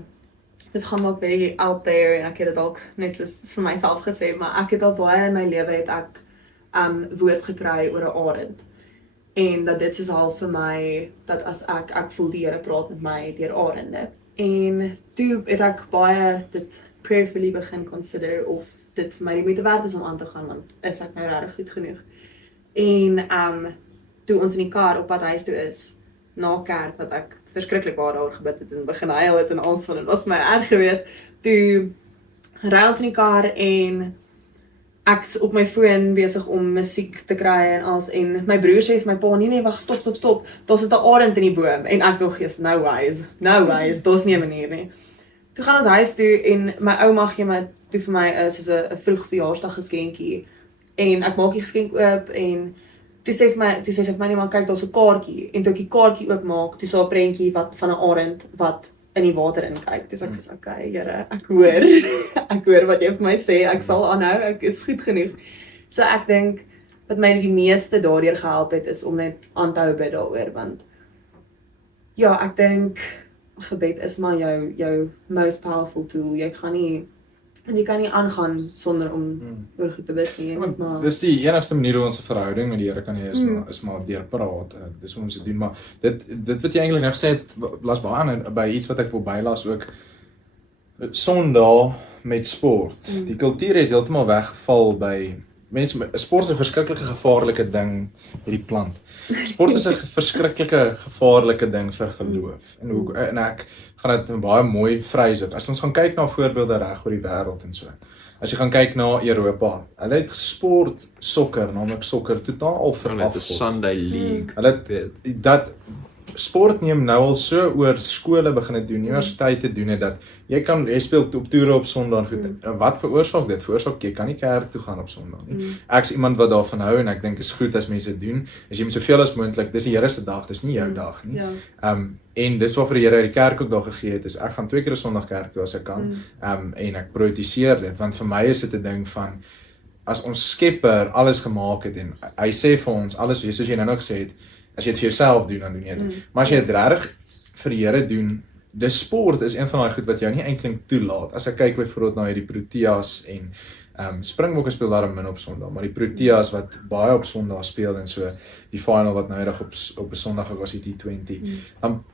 dit gaan dalk very out there, en ek het dit dalk net soos vir myself gesê, maar ek het al baie in my lewe het ek woord gekry oor 'n arend. En dat dit soos half vir my, dat as ek voel die Here praat met my deur arende. En toe het ek baie dit prayerfully begin consider of dit vir my die moeite werd is om aan te gaan, want is ek nou regtig goed genoeg. En toe ons in die kar op pad huis toe is, na kerk, wat ek verskriklik baie daaroor gebid het en begin huil het en alles van, dit was my erg geweest, toe ry ons in die kar en ek's op my foon besig om musiek te kry en alles, en my broer sê vir my pa, nee, wag, stop, daar sit 'n arend in die boom, en ek dog, yes, no ways, daar's nie 'n manier nie. Toe gaan ons huis toe, en my ouma gee my toe vir my soos 'n vroeg verjaarsdag geskenkie, en ek maak die geskenk oop, en toe sê sy vir my, nee, maar kyk, daar's 'n kaartjie, en toe ek die kaartjie oopmaak, toe so 'n prentjie van 'n arend, wat in die water inkyk. Dis ek sê, okay, Here, ek hoor wat jy vir my sê, ek sal aanhou, ek is goed genoeg. So ek dink, wat my die meeste daardeur gehelp het, is om net aan te hou bid daaroor, want ja, ek dink, gebed is maar jou most powerful tool. Jy kan nie aangaan sonder om oor goed te bid nie. Dis die enigste manier hoe ons 'n verhouding met die Here kan hê, is maar deur praat. Dis hoe ons dit doen, maar dit wat jy eintlik nou gesê het, las baie aan by iets wat ek wil bylas ook, Sondag met sport. Die kultuur het heeltemal weggeval by mense. Sport is 'n verskriklike gevaarlike ding vir die plant. Sport is 'n verskriklike gevaarlike ding vir geloof. En ek gaan dit baie mooi vrys ook. As ons gaan kyk na voorbeelde reg oor die wêreld en so. As jy gaan kyk na Europa, hulle het sport, sokker, naamlik sokker, totaal veraf. Hulle het 'n Sunday League. Hulle sport neem nou al so oor skole begin het doen, universiteite doen het, dat jy speel op toere op Sondag goed. Wat veroorsaak dit? Veroorsaak jy kan nie kerk toe gaan op Sondag nie. Ek's iemand wat daarvan hou en ek dink is goed as mense dit doen. As jy met soveel as moontlik, dis die Here se dag, dis nie jou dag nie. En dis waarvoor die Here die kerk ook daar gegee het, is ek gaan 2 keer 'n Sondag kerk toe as ek kan. En ek prioritiseer dit, want vir my is dit 'n ding van, as ons Skepper alles gemaak het en hy sê vir ons alles, soos jy nou gesê het, as jy dit vir jouself doen, dan doen jy dit. Maar as jy dit regtig vir die Here doen, dis sport is een van daai goed wat jou nie eintlik toelaat. As ek kyk byvoorbeeld na hierdie Proteas en Springbokke speel daarom min op Sondag, maar die Proteas wat baie op Sondag speel en so, die final wat nou eendag op 'n Sondag was, die T20, dan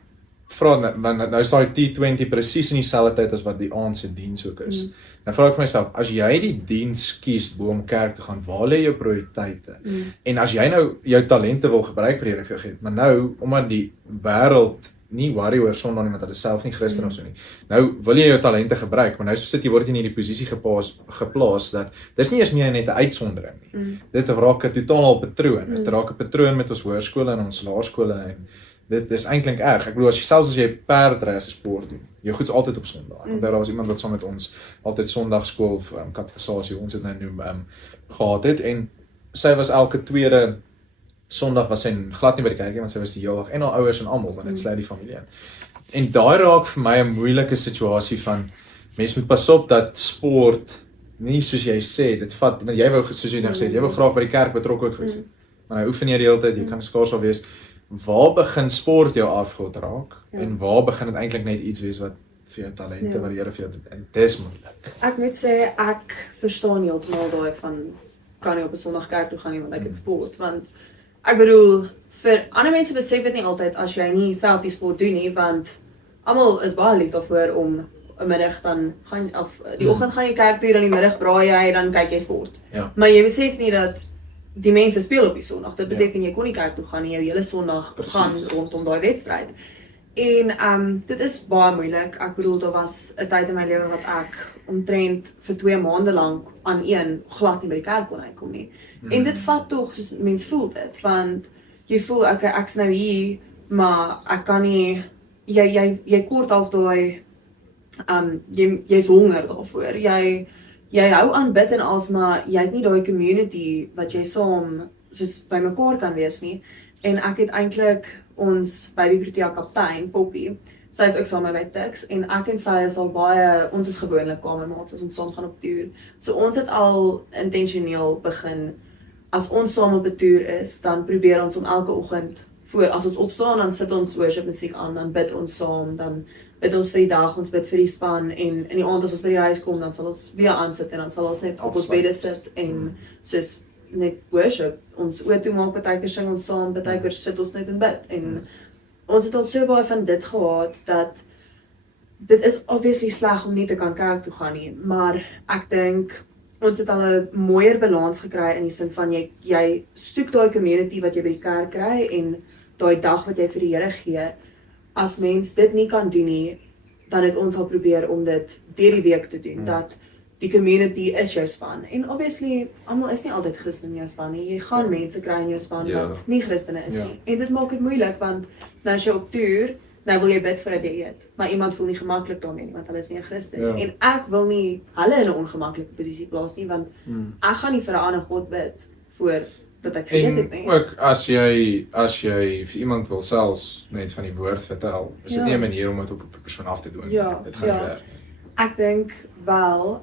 vra, want nou is daai T20 presies in dieselfde tyd as wat die aand se diens ook is. Nou vra ek vir myself, as jy die diens kies bo om kerk te gaan, waar lê jou prioriteite? En as jy nou jou talente wil gebruik vir die Here vir jou gee, maar nou, omdat die wêreld nie worry oor Sondag nie, want hulle is self nie Christen of so nie. Nou wil jy jou talente gebruik, maar nou sit jy word jy in hierdie posisie geplaas dat dis nie eers meer net 'n uitsondering nie. Dit raak 'n totaal patroon. Dit raak 'n patroon met ons hoërskole en ons laerskole en dit is eintlik erg. Ek bedoel selfs as jy perdry as 'n sport doen, jou goed's altyd op Sondag. Onthou daar was iemand wat saam met ons altyd Sondagskool of katekisasie, ons het nou noem gehad het en sy was elke tweede Sondag was sy glad nie by die kerk nie, want sy was die hele dag en haar ouers en almal, want dit sluit die familie in. En daai raak vir my 'n moeilike situasie van mense moet pas op dat sport nie soos jy sê, dit vat, want jy wou soos jy nou gesê, jy wou graag by die kerk betrokke ook gewees het. Maar nou oefen jy die hele tyd, jy kan skaars al wees. Waar begin sport jou afgod raak en waar begin dit eintlik net iets wees wat vir jou talente wat die Here vir jou doen? En dis moeilik. Ek moet sê ek verstaan heeltemal daai van kan nie op 'n Sondag kerk toe gaan nie want ek het sport, want ek bedoel vir ander mense besef dit nie altyd as jy nie self die sport doen nie, want almal is baie lief daarvoor om 'n middag dan gaan of die oggend gaan jy kerk toe, dan die middag braai jy, dan kyk jy sport. Ja. Maar jy besef nie dat die mense speel op die Sondag. Dit beteken jy kon nie kerk toe gaan nie, jou hele Sondag gaan rondom daai wedstryd. En dit is baie moeilik. Ek bedoel daar was 'n tyd in my lewe wat ek omtrent vir 2 maande lank aan een glad nie by die kerk kon uitkom nie. En dit vat tog, soos mens voel dit, want jy voel ek's nou hier, maar ek kan nie jy kort half daai jy's honger daarvoor. Jy hou aan bid en als, maar jy het nie daai community wat jy saam soos by mekaar kan wees nie. En ek het eintlik ons Babyprotea kaptein, Poppy, sy is ook saam met my Tix, en ek en sy is al baie, ons is gewoonlik kamermaats as ons saam gaan op toer. So ons het al intentioneel begin, as ons saam op 'n toer is, dan probeer ons om elke oggend, as ons opstaan, dan sit ons worship musiek aan, dan bid ons saam, dan bid ons vir die dag, ons bid vir die span, en in die aand as ons by die huis kom, dan sal ons weer aansit, en dan sal ons net op ons bedde sit, en soos net worship, ons oë toe maak, partykeer sing ons saam, partykeer sit ons net en bid, en ons het al so baie van dit gehad, dat dit is obviously sleg om nie te kan kerk toe gaan nie, maar ek dink, ons het al 'n mooier balans gekry in die sin van jy soek daai community wat jy by die kerk kry, en daai dag wat jy vir die Here gee, as mens dit nie kan doen nie, dan het ons al probeer om dit deur die week te doen, dat die community is jou span. En obviously, almal is nie altyd Christen in jou span nie. Jy gaan mense kry in jou span wat nie Christene is nie. En dit maak dit moeilik, want nou as jy op toer, nou wil jy bid voordat jy eet. Maar iemand voel nie gemaklik daarmee nie, want hulle is nie 'n Christen nie. En ek wil nie hulle in 'n ongemaklike posisie plaas nie, want ek gaan nie vir 'n ander God bid voor dat ek geëet het nie. En ook as jy vir iemand wil selfs net van die woord vertel, is dit nie 'n manier om dit op 'n persoon af te doen. Dit gaan nie werk nie. Ek dink wel,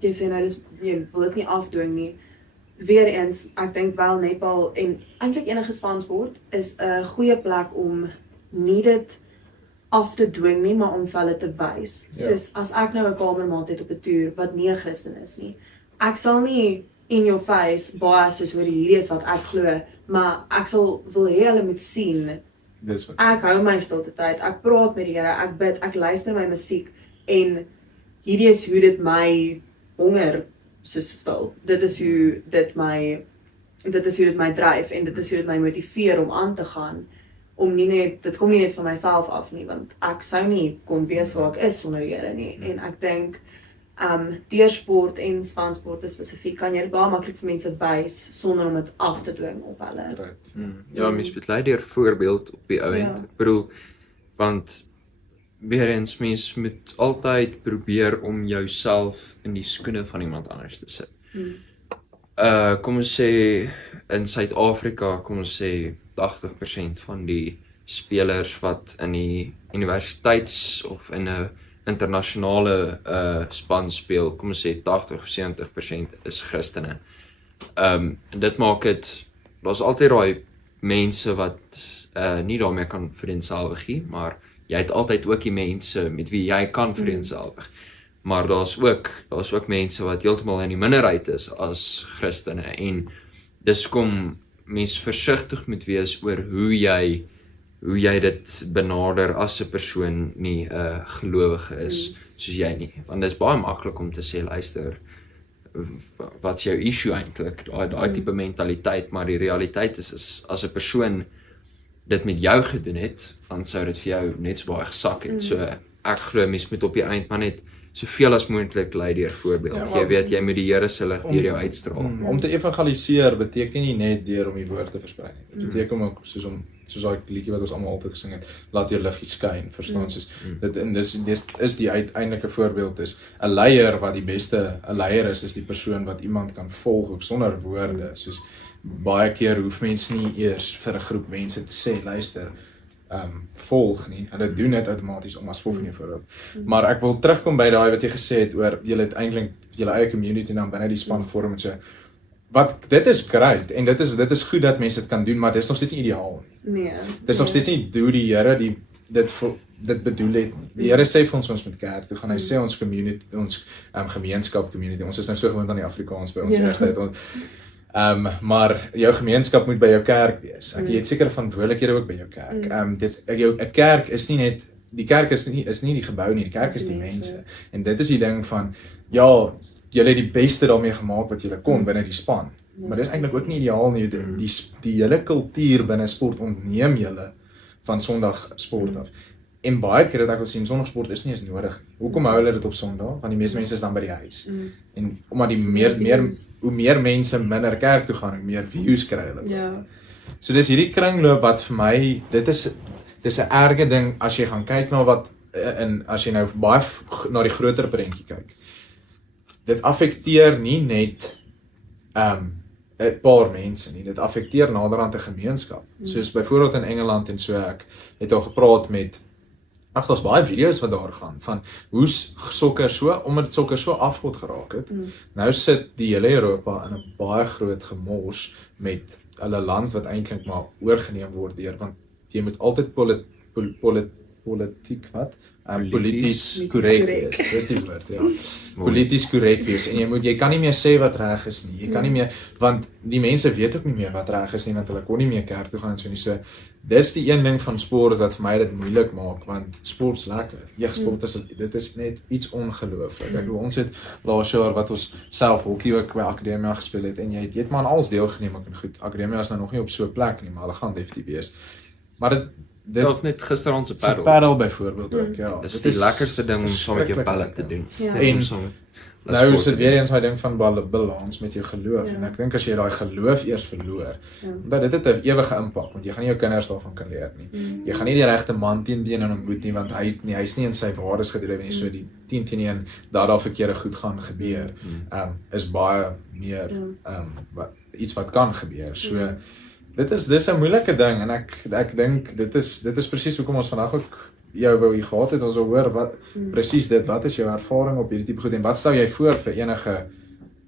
jy sê nou jy wil dit nie afdoen nie. Weereens, ek dink wel netbal en eintlik enige spansport is 'n goeie plek om nie dit af te dwing nie, maar om vir hulle te wys. Soos as ek nou 'n kamermaat het op 'n toer wat nie 'n Christen is nie, ek sal nie in your face baie soos hoor hierdie is wat ek glo, maar ek sal wil hê hulle moet sien. Ek hou my stilte tyd, ek praat met die Here, ek bid, ek luister my musiek, en hierdie is hoe dit my honger soos stil. Dit is hoe dit my dryf, en dit is hoe dit my motiveer om aan te gaan, om nie net, dit kom nie net van myself af nie, want ek sou nie kon wees waar ek is sonder die Here nie, en ek dink, deur sport en spansport spesifiek, kan jy dit baie maklik vir mense wys, sonder om dit af te dwing op hulle. Ja, mens moet lei deur voorbeeld op die ou end. Ek bedoel, want weer eens, mens moet altyd probeer om jouself in die skoene van iemand anders te sit. Kom ons sê, in Suid-Afrika, kom ons sê 80% van die spelers wat in die universiteits of in 'n internasionale span speel, kom ons sê 80 of 70% is Christene. En dit maak dit, daar's altyd daai mense wat nie daarmee kan vereenselwig nie, maar jy het altyd ook die mense met wie jy kan vereenselwig. Maar daar's ook mense wat heeltemal in die minderheid is as Christene, en dis kom mens versigtig moet wees oor hoe jy hoe jy dit benader as 'n persoon nie 'n gelowige is soos jy nie. Want dit is baie maklik om te sê, luister, wat's jou issue eintlik? Daai tipe mentaliteit, maar die realiteit is as 'n persoon dit met jou gedoen het, dan sou dit vir jou net so baie gesak het. So ek glo mens moet op die eind maar net soveel as moontlik lei deur voorbeeld. Jy weet, jy moet die Here se lig deur jou uitstraal. Om te evangeliseer beteken nie net deur om die woord te versprei nie. Dit beteken ook soos daai liedjie wat ons almal altyd gesing het, laat jou liggie skyn, verstaan, soos dit en dis is die uiteindelike voorbeeld is 'n leier wat die beste 'n leier is die persoon wat iemand kan volg ook sonder woorde. Soos baie keer hoef mense nie eers vir 'n groep mense te sê, luister, volg nie. Hulle doen dit outomaties om as volg nie voorbeeld. Maar ek wil terugkom by daai wat jy gesê het oor julle het eintlik julle eie community dan binne die span gevorm en so. Wat dit is great en dit is goed dat mense dit kan doen, maar dit is nog steeds nie ideaal nie. Nee. Dit is nog steeds nie hoe die Here dit bedoel het nie. Die Here sê vir ons met kerk, toe gaan hy sê ons community, ons gemeenskap community. Ons is nou so gewoond aan die Afrikaans by ons universiteit. Maar jou gemeenskap moet by jou kerk wees. Jy het seker verantwoordelikhede ook by jou kerk. 'n kerk is nie net die kerk is nie die gebou nie, die kerk is die mense. En dit is die ding van ja, julle het die beste daarmee gemaak wat julle kon binne die span. Maar dis eintlik ook nie ideaal nie. Die hele kultuur binne sport ontneem julle van Sondag sport af. En baie keer dat ek wil sien Sondagsport is nie eens nodig. Hoekom hou hulle dit op Sondag? Want die meeste mense is dan by die huis. En omdat hoe meer mense minder kerk toe gaan, hoe meer views kry hulle. Ja. So dis hierdie kringloop wat vir my dis 'n erge ding as jy gaan kyk na wat as jy nou baie na die groter prentjie kyk. Dit affekteer nie net 'n paar mense nie. Dit affekteer naderhand 'n gemeenskap. Soos byvoorbeeld in Engeland en so ek het al gepraat met daar's baie video's wat daar gaan van hoe sokker omdat sokker so afgod geraak het. Nou sit die hele Europa in 'n baie groot gemors met hulle land wat eintlik maar oorgeneem word deur want jy moet altyd polities korrek wees. Dis die woord, ja. Polities korrek wees en jy kan nie meer sê wat reg is nie. Jy kan nie meer want die mense weet ook nie meer wat reg is nie want hulle kon nie meer kerk toe gaan en so nie. So dis die een ding van sport wat vir my dit moeilik maak want sport's lekker. Jeugsport dit is net iets ongelooflik. Ek bedoel ons het laas jaar wat ons self hokkie ook by Akademia gespeel het en jy het maar aan alles deelgeneem en goed. Akademia is nou nog nie op so 'n plek nie, maar hulle gaan definitief wees. Maar dit of net gisteraan se paddle. Paddle byvoorbeeld ook, ja. Dis die lekkerste ding om saam met jou pelle te doen. En nou is dit weer eens daai ding van balans met jou geloof en ek dink as jy daai geloof eers verloor, dat dit het 'n ewige impak want jy gaan nie jou kinders daarvan kan leer nie. Jy gaan nie die regte man teen hom ontmoet nie want hy's nie in sy waardes gedryf nie, so die 10 teen 1 dat daar verkeerde goed gaan gebeur. Is baie meer iets wat kan gebeur. So dis 'n moeilike ding en ek dink dit is presies hoekom ons vandag ook jou wou hier gehad het, ons wil hoor wat presies wat is jou ervaring op hierdie tipe goed en wat stel jy voor vir enige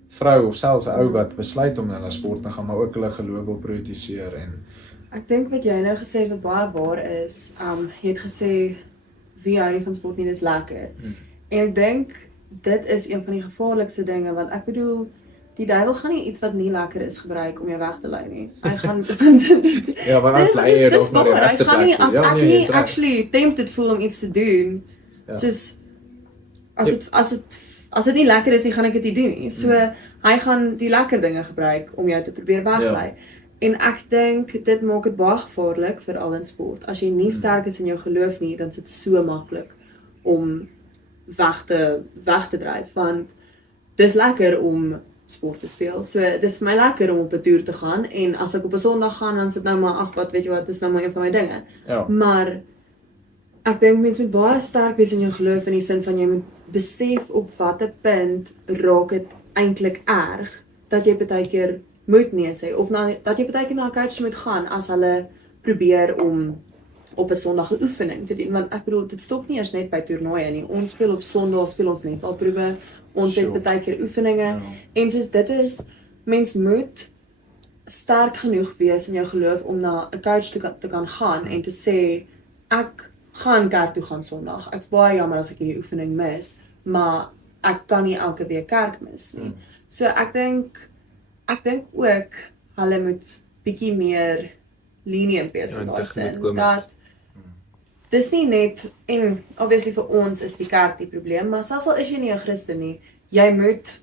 vrou of selfs 'n ou wat besluit om in 'n sport te gaan maar ook hulle geloof wil prioritiseer en Ek dink wat jy nou gesê het wat baie waar is, jy het gesê wie hou nie van sport nie, dis lekker. En ek dink dit is een van die gevaarlikste dinge want ek bedoel die duiwel gaan nie iets wat nie lekker is gebruik om jou weg te lei nie. Hy gaan ja, want as lei jy dalk na die regte plek. Hy gaan nie as ek nie actually tempted voel om iets te doen. Soos as dit nie lekker is nie, gaan ek dit nie doen nie. So hy gaan die lekker dinge gebruik om jou te probeer weglei. En ek dink dit maak dit baie gevaarlik veral in sport. As jy nie sterk is in jou geloof nie, dan is dit so maklik om weg te dryf want dis lekker om sport te speel. So dis my lekker om op 'n toer te gaan en as ek op 'n Sondag gaan dan sit nou maar weet jy wat, dis nou maar een van my dinge. Maar ek dink mense moet baie sterk wees in jou geloof in die sin van jy moet besef op watter punt raak dit eintlik erg dat jy baie keer moet nee sê of dat jy baie keer na 'n coach moet gaan as hulle probeer om op 'n Sondag 'n oefening te doen want ek bedoel dit stop nie eers net by toernooie nie. Ons speel op Sondag speel ons netbalproewe. Ons het baie keer oefeninge en soos dit is mens moet sterk genoeg wees in jou geloof om na 'n coach te kan gaan en te sê ek gaan kerk toe gaan Sondag. Ek's baie jammer as ek hierdie oefening mis, maar ek kan nie elke week kerk mis nie. So ek dink ook hulle moet bietjie meer lenient wees in daai sin dat dis nie net, en obviously vir ons is die kerk die probleem, maar selfs al is jy nie 'n Christen nie, jy moet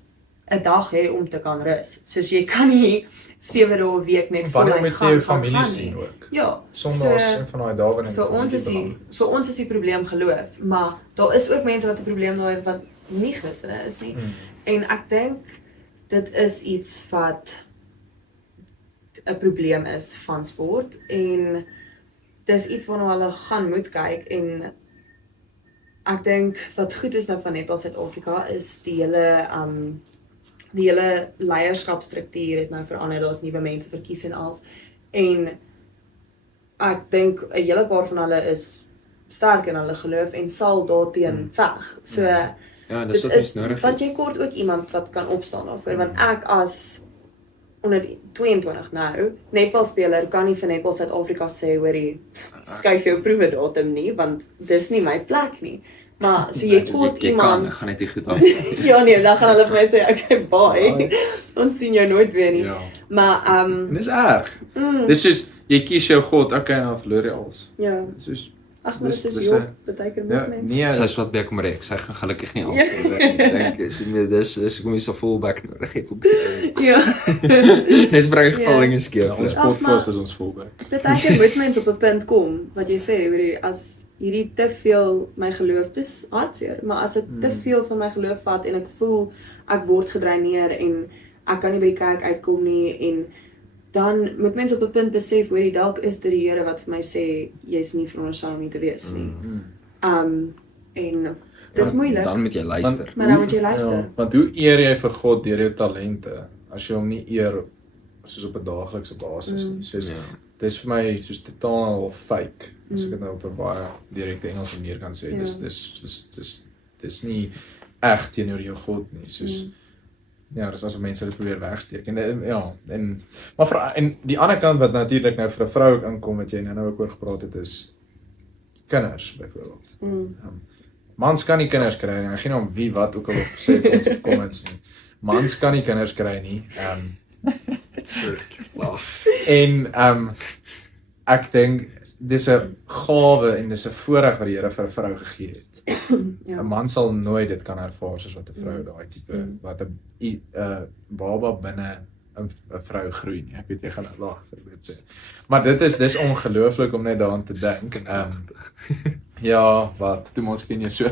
'n dag hê om te kan rus. Soos jy kan nie 7 dae 'n week net Wanneer moet jy jou familie gaan sien nie. ook? Ja, Sondags en van daai dae wanneer vir ons is die probleem geloof, maar daar is ook mense wat 'n probleem daar het wat nie Christene is nie. En ek dink dit is iets wat 'n probleem is van sport en dis iets waarna hulle gaan moet kyk en ek dink wat goed is nou van Netball Suid-Afrika is die hele leierskapstruktuur het nou verander, daar's nuwe mense verkies en als en ek dink 'n hele paar van hulle is sterk in hulle geloof en sal daarteen veg. So Ja, dis wat is nodig. want jy kort ook iemand wat kan opstaan daarvoor, want ek as onder 22 nou, netbalspeler kan nie vir Netball Suid-Afrika sê hoorie, skuif jou proewe datum nie, want dis nie my plek nie. Maar so jy kort iemand Ek gaan net nie goed af. ja nee, dan gaan hulle vir my sê okay, bye. Ons sien jou nooit weer nie. Ja. Maar Dis erg. Dis soos jy kies jou God, okay, dan verloor jy alles. ja, Dis soos ag maar dis dis is Job, beteken ja, ook mense. nee, Sy is wat Bekom Rex, sy gaan gelukkig nie af. Ek dink dis kom jy so fullback nodig het op. Ja. Net bring gevallinge skeef. ons Ag, podcast maar- is ons fullback. Beteken moet mense op 'n punt kom wat jy sê, weet jy, as hierdie te veel my geloof, dis hartseer, maar as dit te veel van my geloof vat en ek voel ek word gedreineer en ek kan nie by die kerk uitkom nie en dan moet mense op 'n punt besef, hoorie, dalk is dit die Here wat vir my sê jy's nie veronderstel om nie te wees nie. En dis moeilik, Dan moet jy luister. maar dan moet jy luister. Ja, want hoe eer jy vir God deur jou talente as jy hom nie eer soos op 'n daaglikse basis nie. Soos dis vir my soos totaal fake. As ek dit nou op 'n baie direkte Engelse manier kan sê, dis nie eg teenoor jou God nie. Soos ja, dis asof mense dit probeer wegsteek. En maar en die ander kant wat natuurlik nou vir 'n vrou inkom wat jy nou ook oor gepraat het is kinders byvoorbeeld. Mans kan nie kinders kry nie. Ek gee nou om wie wat ook al op sê vir ons op comments nie. Mans kan nie kinders kry nie. En ek dink dis 'n gawe en dis 'n voorreg wat die Here vir 'n vrou gegee het. 'n Man sal nooit dit kan ervaar soos wat 'n vrou daai tipe wat 'n baba binne 'n vrou groei nie. Ek weet jy gaan nou lag as ek dit sê. Maar dis ongelooflik om net daaraan te dink. Ja, wat toe ons ken jy so.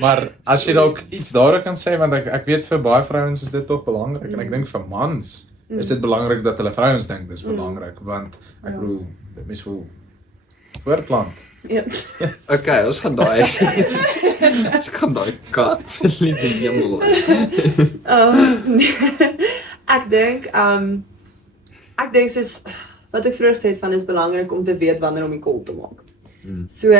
Maar as jy dalk iets daaroor kan sê, want ek weet vir baie vrouens is dit tog belangrik en ek dink vir mans is dit belangrik dat hulle vrouens dink dis belangrik want ek bedoel mense wil voortplant. Ja. Okay, ons gaan daai kat liewe hemel. Ek dink soos wat ek vroeër gesê het van is belangrik om te weet wanneer om die call te maak. So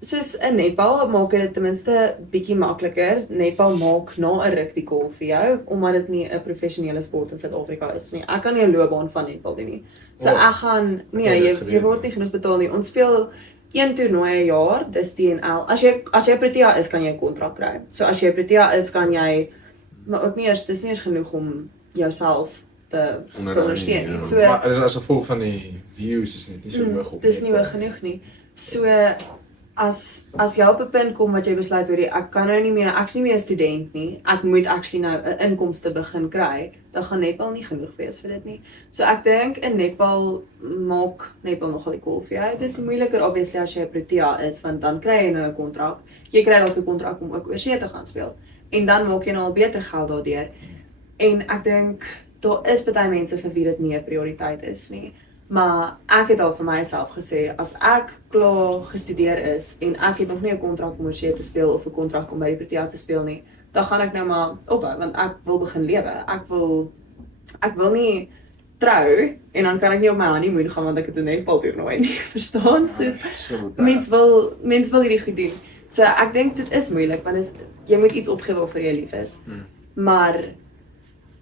soos in netbal maak dit ten minste bietjie makliker. Netbal maak na 'n ruk die call vir jou omdat dit nie 'n professionele sport in Suid-Afrika is nie. Ek kan nie 'n loopbaan van netbal doen nie. So ek gaan jy word nie genoeg betaal nie. Ons speel 1 toernooi 'n jaar, dis DNL. As jy Protea is, kan jy 'n kontrak kry. So as jy Protea is, kan jy maar ook nie eers dis nie eens genoeg om jouself te ondersteun nie. So Maar as gevolg van die views is net nie so hoog op. dis nie hoog genoeg nie. So as jy op 'n punt kom wat jy besluit hoor ek kan nou nie meer, ek's nie meer 'n student nie. Ek moet actually nou 'n inkomste begin kry. Dan gaan netbal nie genoeg wees vir dit nie. So ek dink in netbal maak netbal nogal die call vir jou. Dit is moeiliker obviously as jy 'n Protea is want dan kry jy nou 'n kontrak. Jy kry dalk 'n kontrak om ook oorsee te gaan speel. En dan maak jy nou al beter geld daardeur. En ek dink daar is baie mense vir wie dit nie 'n prioriteit is nie. Maar ek het al vir myself gesê, as ek klaar gestudeer is en ek het nog nie 'n kontrak om oorsee te speel of 'n kontrak om by die Protea te speel nie, dan gaan ek nou maar ophou want ek wil begin lewe. Ek wil nie trou en dan kan ek nie op my honeymoon gaan want ek het 'n netbal toernooi nie, verstaan? Soos mens wil hierdie goed doen. So ek dink dit is moeilik want jy moet iets opgee waarvoor jy lief is. Maar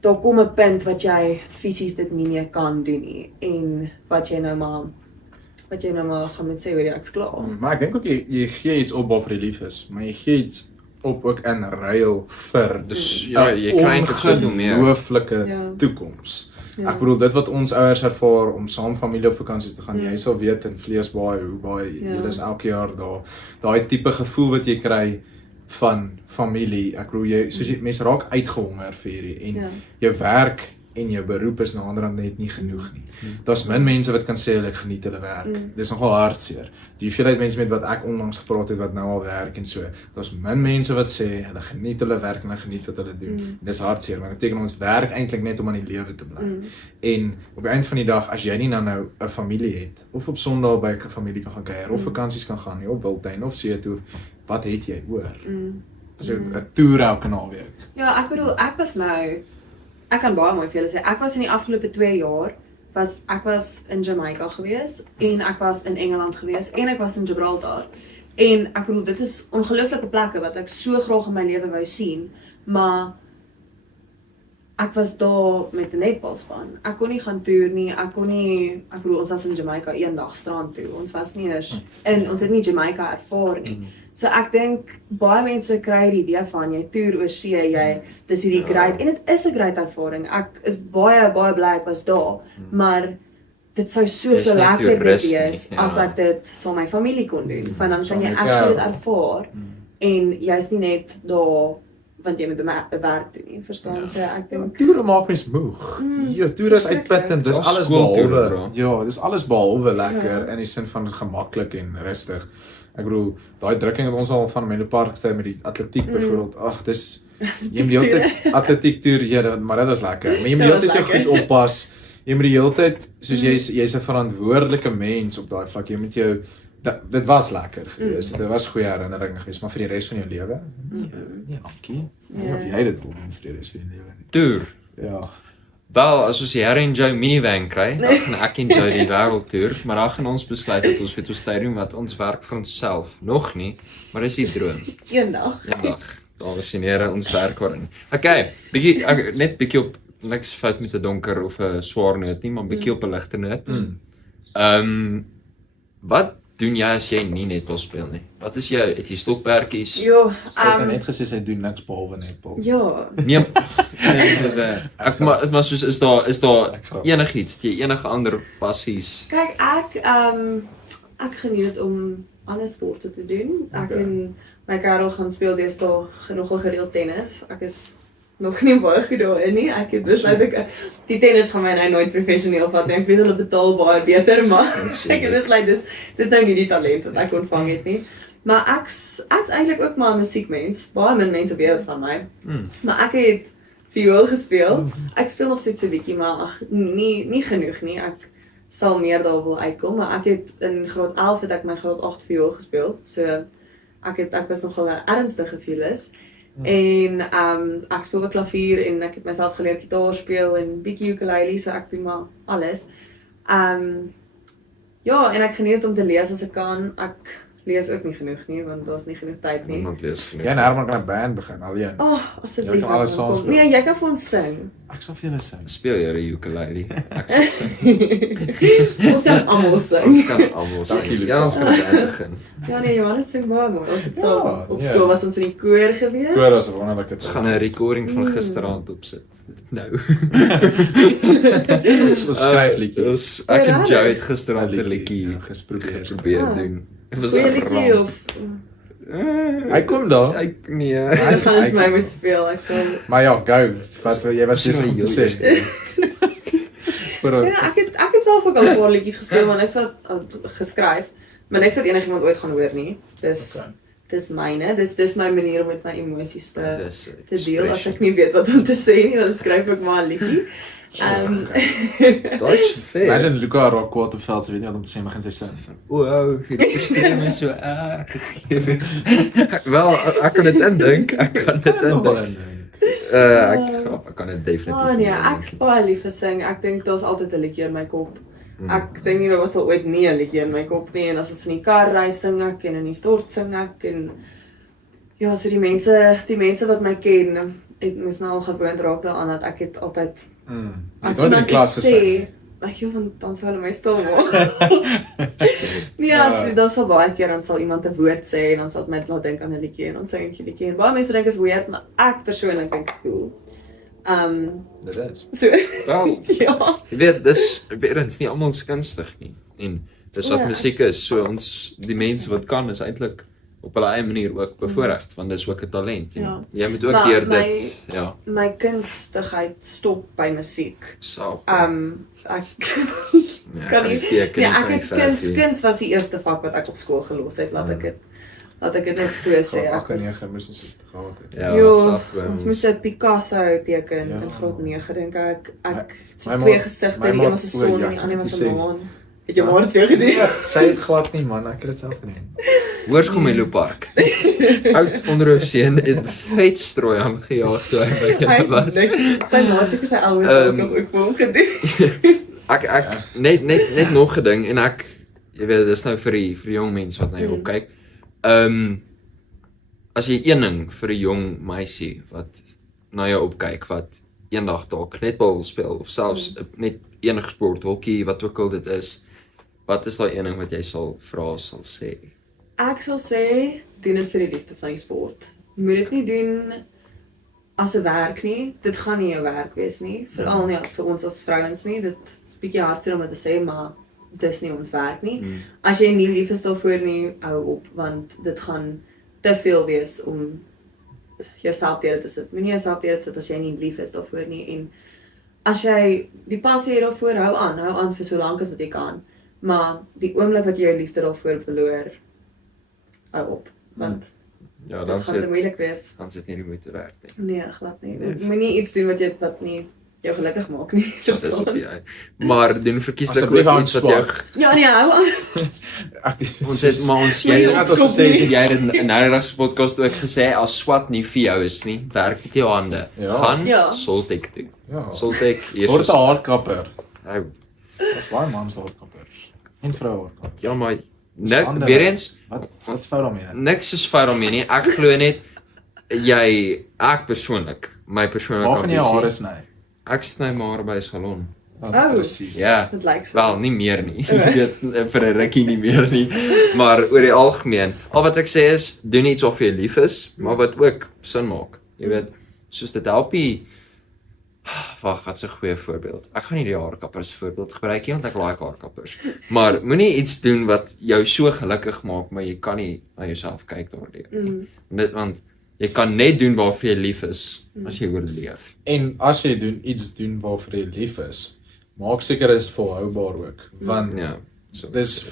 daar kom 'n punt wat jy fisies dit nie meer kan doen nie en wat jy nou maar gaan met sê hoor ek's klaar. Maar ek dink ook jy gee iets op waarvoor jy lief is, maar jy gee iets op ook in ruil vir Dus ja, jy kry eintlik soveel meer. ongelooflike toekoms. Ja. Ek bedoel dit wat ons ouers ervaar om saam familie op vakansies te gaan, jy sal weet in Vleesbaai hoe baie julle is elke jaar daar. Daai tipe gevoel wat jy kry van familie. Ek bedoel jy soos jy mense raak uitgehonger vir hierdie en jou werk en jou beroep is naderhand net nie genoeg nie. Daar's min mense wat kan sê hulle geniet hulle werk. Dis nogal hartseer. Die hoeveelheid mense met wat ek onlangs gepraat het wat nou al werk en so. Daar's min mense wat sê hulle geniet hulle werk en hulle geniet wat hulle doen. Dis hartseer, want dit beteken ons werk eintlik net om aan die lewe te bly. En op die einde van die dag as jy nie nou 'n familie het of op Sondag by 'n familie kan gaan kuier of vakansies kan gaan nie op Wildtuin of see toe, wat het jy oor? So 'n toer elke naweek. Ja, ek bedoel ek kan baie mooi vir julle sê, ek was in die afgelope 2 jaar, ek was in Jamaica gewees, en ek was in Engeland gewees, en ek was in Gibraltar. En ek bedoel, dit is ongelooflike plekke wat ek so graag in my lewe wou sien, maar ek was daar met 'n netbalspan. Ek kon nie gaan toer nie, ek bedoel, ons was in Jamaica eendag strand toe, ons was nie eers ons het nie Jamaica ervaar nie. So ek dink, baie mense kry die idee van, jy toer oor see, dis hierdie great, en dit is 'n great ervaring, ek is baie, baie bly ek was daar, maar dit sou soveel lekkerder wees, as ek dit saam my familie kon doen, van dan kan jy actually dit ervaar, en jy's nie net daar, want jy moet 'n werk doen nie, verstaan? So ek dink toere maak mens moeg. Ja, toere is uitputtend, dis alles behalwe. Ja, dis alles behalwe lekker in die sin van gemaklik en rustig. Ek bedoel, daai drukking wat ons al van Menlo Park gestel met die atletiek byvoorbeeld. Ag, dis jy moet die hele tyd atletiek toer, maar dit was lekker. Maar jy moet die hele tyd jou goed oppas. Jy moet die hele tyd soos jy's 'n verantwoordelike mens op daai vlak. Jy moet jou dit was lekker geweest. Dit was goeie herinneringe geweest, maar vir die res van jou lewe? Nee, dankie. Of jy dit wil doen vir die res van jou lewe. Toer. Ja. Wel, as ons die Enjoy minivan kry, dan gaan ek enjoy die wêreldtoer, maar dan gaan ons besluit dat ons weet ons stadium wat ons werk vir onsself. Nog nie, maar dis die droom. Eendag. Dames en here, ons werk daarin. Okay, net bietjie op niks fout met 'n donker of 'n swaar noot nie, maar bietjie op 'n ligter noot. Wat doen jy as jy nie netbal speel nie? Wat is het jy stokperdjies? Ja, Sy het net gesê sy doen niks behalwe netbal. Ja. Nee. Maar soos is daar enigiets, het jy enige ander passies? Kyk, ek geniet dit om ander sporte te doen. Ek en my kerel gaan speel deesdae nogal gereeld tennis. Ek is nog nie baie goed daarin nie. Ek het besluit die tennis gaan my nou nooit professioneel vat nie. Ek weet hulle betaal baie beter, maar ek het besluit dis nou nie die talent wat ek ontvang het nie. Maar ek's eintlik ook maar 'n musiekmens. Baie min mense weet dit van my. Maar ek het viool gespeel. Ek speel nog steeds 'n bietjie, maar nie genoeg nie. Ek sal meer daar wil uitkom, maar ek het in graad 11 het ek my graad 8 viool gespeel. So ek was nogal 'n ernstige violis. En ek speel ook klavier en ek het myself geleer gitaar speel en bietjie ukulele, so ek doen maar alles. Ja, en ek geniet om te lees as ek kan. Ek lees ook nie genoeg nie, want daar's nie genoeg tyd nie. Niemand lees genoeg. Jy en Herman kan 'n band begin alleen. Asseblief. Jy kan alles saam speel. Nee, jy kan vir ons sing. Ek sal vir julle sing. Speel jy die ukulele? Ek sal sing. Ons kan almal sing. Ons kan almal sing. Ja, ons kan begin. Ja nee, Johannes sing baie mooi. Ons het saam op skool was ons in die koor gewees. Koor was wonderlik. Ons gaan 'n recording van gisteraand opsit. Nou. Ons skryf liedjies. Ek en Joe het gisteraand 'n liedjie probeer doen. Goeie liedjie of Hy kom daar. Nee. Ek gaan dit my moet speel. Ek sal Maar ja, go. Wat jy was dis om te sê. Ja, ek het self ook al 'n paar liedjies gespeel, maar ek het geskryf, maar niks wat enigiemand ooit gaan hoor nie. Dis myne. Dis my manier om met my emosies te deel. As ek nie weet wat om te sê nie, dan skryf ek maar 'n liedjie. Daai's fair. Imagine Luca raak kwaad op veld, sy weet nie wat om te sê, maar gaan sy sing. Wow, jy verstaan my so Wel, ek kan dit indink. Ek kan dit definitief. Nee, ek baie lief gesing. Ek dink daar's altyd 'n liedjie in my kop. Ek dink nie daar was al ooit nie 'n liedjie in my kop nie, en as ons in die kar ry sing ek en in die stort sing ek en ja, so die mense wat my ken, het moes nou al gewoond raak daaraan dat ek het altyd as iemand iets sê, want dan sal hulle my stil maak. Nee, daar sal baie keer dan sal iemand 'n woord sê en dan sal dit my laat dink aan 'n liedjie en dan sing ek 'n liedjie en baie mense dink is weird, maar ek persoonlik dink dit cool. Dit is. So Wel, ja. jy weet, dis weer eens nie almal kunstig nie. En dis wat Ja, musiek is. So ons die mense wat kan is eintlik op hulle eie manier ook bevoorreg, want dis ook 'n talent. Ja. Jy moet ook Maar deur my- dit ja, My kunstigheid stop by musiek. self. Ek Ja, kan nie. teken Nee, nie, ek kan nie het verf nie. kuns was die eerste vak wat ek op skool gelos het, laat ek dit net so sê. Ek was 9 moes ons dit gehad het. Ja, Jo, self ons moes 'n Picasso teken Ja. in graad 9 dink ek. Ek so my twee ma- gesigte, my die ma- een was 'n o, son ja, en die ander was 'n sê. maan. Het jy maar dit weer gedoen? Nee, sy het glad nie man, ek het dit self gedoen. Hoërskool Park. Oud onderhoofseun het vetstrooi aangejaag toe hy by julle was. Sy maat seker sy ouer ook nog ook vir hom gedoen. Ek net nog 'n ding en ek jy weet dis nou vir die jong mense wat na jou opkyk. As jy een ding vir 'n jong meisie wat na jou opkyk wat eendag dalk netbal speel of selfs net enige sport, hokkie, wat ook al dit is, wat is daai een ding wat jy sal sê? Ek sal sê doen dit vir die liefde van die sport. Moet dit nie doen as 'n werk nie. Dit gaan nie 'n werk wees nie, veral nie vir ons as vrouens nie. Dit is 'n bietjie hartseer om dit te sê, maar dis nie ons werk nie. As jy nie lief is daarvoor nie, hou op want dit gaan te veel wees om jouself teer te sit. Moenie jouself teer sit as jy nie lief is daarvoor nie en as jy die passie het daarvoor, hou aan vir so lank as wat jy kan. Maar die oomblik wat jy jou liefde daarvoor verloor, hou op want Ja, dit gaan te moeilik wees. dan sit nie die moeite werd nie. Nee, glad nie. Moenie iets doen wat nie jou gelukkig maak nie. Dis op die maar doen verkieslik Asseblief ook iets wat jou swak. Ja, nee, hou aan. ons het maar ons Jy jy het ons gesê, jy het in 'n regse podcast ook gesê as swat nie vir jou is nie, werk met jou hande. Ja. Gaan Ja. Soltek toe. Ja. Soltek eers Word 'n haarkapper. Ou, Dis baie mans haarkappers. En vroue haarkappers. ja maar ander- weer eens Wat's fout daarmee? niks is fout daarmee nie. Ek glo net ek persoonlik, my persoonlike Waar gaan jy hare sny? Ek sny my hare by 'n salon. Oh. Presies. Ja. Dit lyk so. Wel, nie meer nie. Ek weet vir 'n rukkie nie meer nie. Maar oor die algemeen, al wat ek sê is doen iets of jy lief is, maar wat ook sin maak. Jy weet, soos dit help jy. Wag, wat's 'n goeie voorbeeld? Ek gaan nie die haarkappers voorbeeld gebruik nie want ek like haarkappers. Maar moenie iets doen wat jou so gelukkig maak, maar jy kan nie na jouself kyk daardeur. Net want jy kan net doen waarvoor jy lief is as jy oorleef. En as jy iets doen waarvoor jy lief is, maak seker is volhoubaar ook. Want Ja. dis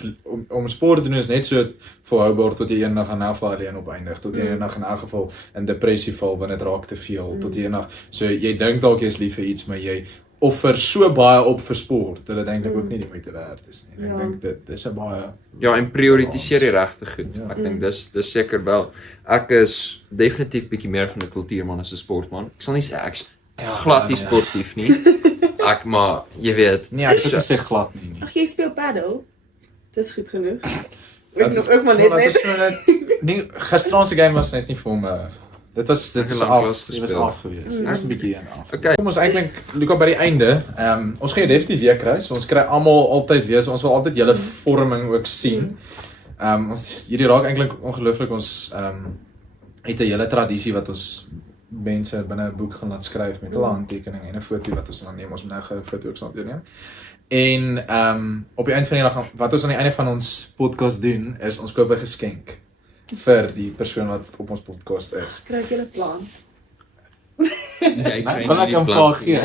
om sport te doen is net so volhoubaar tot jy eendag in 'n geval alleen opeindig, tot jy eendag in 'n geval in depressie val wanneer dit raak te veel, tot jy eendag so jy dink dalk jy is lief vir iets, maar jy offer so baie op vir sport dat dit eintlik ook nie die moeite werd is nie. Ek dink dit is 'n baie Ja, en prioritiseer die regte goed. Ja. Ek dink dis seker wel. Ek is definitief bietjie meer van 'n kultuurman as 'n sportman. Ek sal nie sê ek's glad nie sportief nie. Ek maar jy weet, nee, ek sou sê glad nie. Ag, jy speel paddle. Dis goed genoeg. Dat is- Ook maar net dat is net. so net nie gisterand se game was net nie vir hom dit was Ek het af, lanklaas dit was gespeel. af gewees. Daar's 'n bietjie een af. Okay. Kom ons eintlik Luka by die einde. Ons gaan jou definitief weer kry. So ons kry almal altyd weer. So ons wil altyd julle vorming ook sien. Ons hierdie raak eintlik ongelooflik ons het 'n hele tradisie wat ons mense binne 'n boek gaan laat skryf met hulle handtekening en 'n foto wat ons dan neem. Ons moet nou gou 'n foto ook saam neem. En op die einde van die dag wat ons aan die einde van ons podcast doen is ons koop 'n geskenk vir die persoon wat op ons podcast is. Kry jy 'n plan? Wil ek hom vir gee?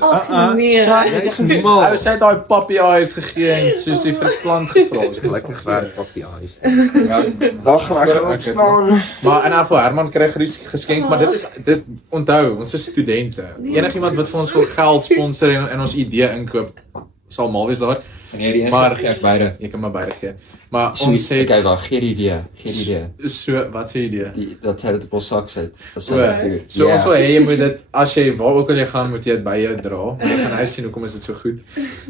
Ag nee. Jy's mal. Ou sê daai puppy eyes gegee en soos die vir plant gevra. Ons Lekker gewerk op die huis. Ja, Wag, ek gaan opstaan. maar en afval Herman kry gerus geskenk, maar dit onthou, ons is studente. Enigiemand wat vir ons wil geld sponsor en ons idee inkoop sal mal wees daar. Maar ek beide. Jy kan maar beide gee. Maar So, ons het okay, wag, gee die idee. so wat sê idee? Dat sy dit op ons sak sit. As sy So, dit doen. so ons wil hê jy moet dit as jy waar ook al jy gaan, moet jy dit by jou dra. Jy gaan nou sien hoekom is dit so goed.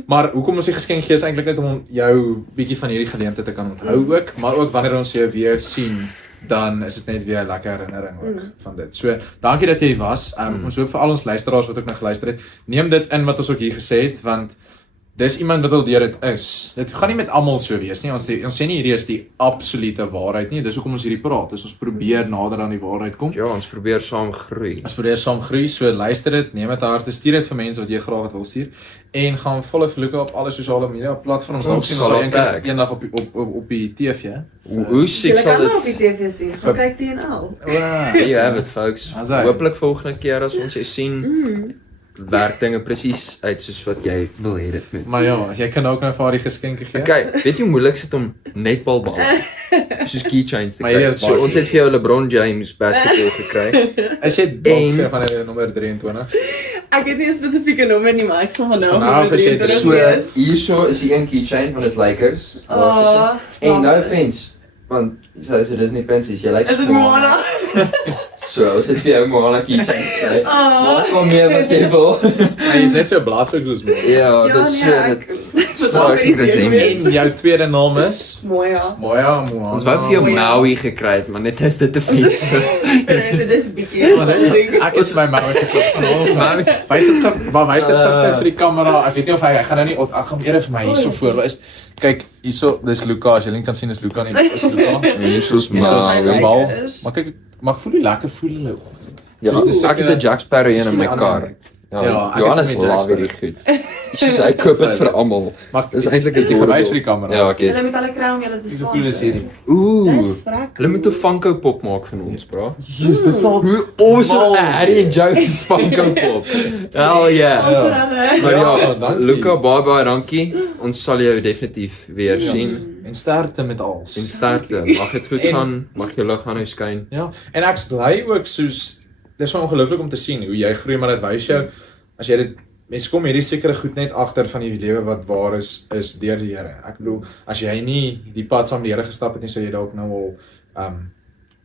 Maar hoekom ons die geskenk gee is eintlik net om jou bietjie van hierdie geleentheid te kan onthou ook, maar ook wanneer ons jou weer sien, dan is dit net weer 'n lekker herinnering ook van dit. So, dankie dat jy was. Ons hoop vir al ons luisteraars wat ook nou geluister het, neem dit in wat ons ook hier gesê het, want dis iemand wat al deur dit is. Dit gaan nie met almal so wees nie. Ons sê nie hierdie is die absolute waarheid nie. Dis hoekom ons hierdie praat. Dis ons probeer nader aan die waarheid kom. Ja, ons probeer saam groei. Ons probeer saam groei, so luister dit, neem dit harte, stuur dit vir mense wat jy graag wil stuur en gaan follow vir Luca op alle sosiale media platforms. Dalk sien ons al eendag op die TV. Hoe siek Jy sal kan maar dit op die TV sien. Gaan kyk TNL. There you have it, folks. As hy. Hopelik volgende keer as ons jou sien, werk dinge presies uit soos wat jy wil hê dit moet. Maar ja, as jy kan ook nou vir haar die geskenke gee. Okay, weet jy hoe moeilik dit om netbalbal soos keychains te Maar hierdie kry? het So baie- ons het vir jou LeBron James basketbal gekry. As jy dalk En- gee van die nommer 23. Ek het nie 'n spesifieke nommer nie, maar ek sal van nou Vanaf as jy So hierso is die een keychain van die Lakers. En no offense, want so dis nie Princess, jy like Is dit Moana? So, ons het vir jou Moana keychain. Oh. Wat kom meer wat jy wil? Hy is net so blaaslik soos my. Ja, dis so dit. Snaak ek En jou tweede naam is Moja. Moja. Ons wou vir jou Mooi. Maui gekry het, maar net is dit te veel. Dit is bietjie. Ek is my mouer geklop. Wys dit vir die kamera. Ek weet nie of hy gaan nou nie ek gaan eerder vir my hierso voorwys. Kyk, hierso, dis Luca. As jy nie kan sien is Luca nie, is Luca. Hierso is Hierso is Maui. die bal. Maar kyk, maar voel hoe lekker voel hulle. Ja, ek het 'n Jack Sparrow een in my Soos die kar. ander. Ja, Ja, ek Johannes het met Jack love hierdie goed. Soos hy koop dit vir almal. Maar Dis eintlik 'n jy verwys vir die kamera. Ja, ek Hulle het. met hulle kry om julle te Hoe cool is staan. hierdie? Ooh. Dis vrek. Hulle moet 'n Funko Pop maak van ons, bro. Yes, dit sal Hoe awesome Harry en Joe's Funko Pop. Hell yeah. Maar ja, dankie. Luca, baie dankie. Ons sal jou definitief weer sien. En sterkte met alles. En sterkte. Mag dit goed En- gaan. Mag jou lig aan nou skyn. Ja, en ek's bly ook soos dis so ongelooflik om te sien hoe jy groei, maar dit wys jou as jy dit mense kom hierdie sekere goed net agter van die lewe wat waar is deur die Here. Ek bedoel, as jy nie die pad saam met die Here gestap het nie, sou jy dalk nou al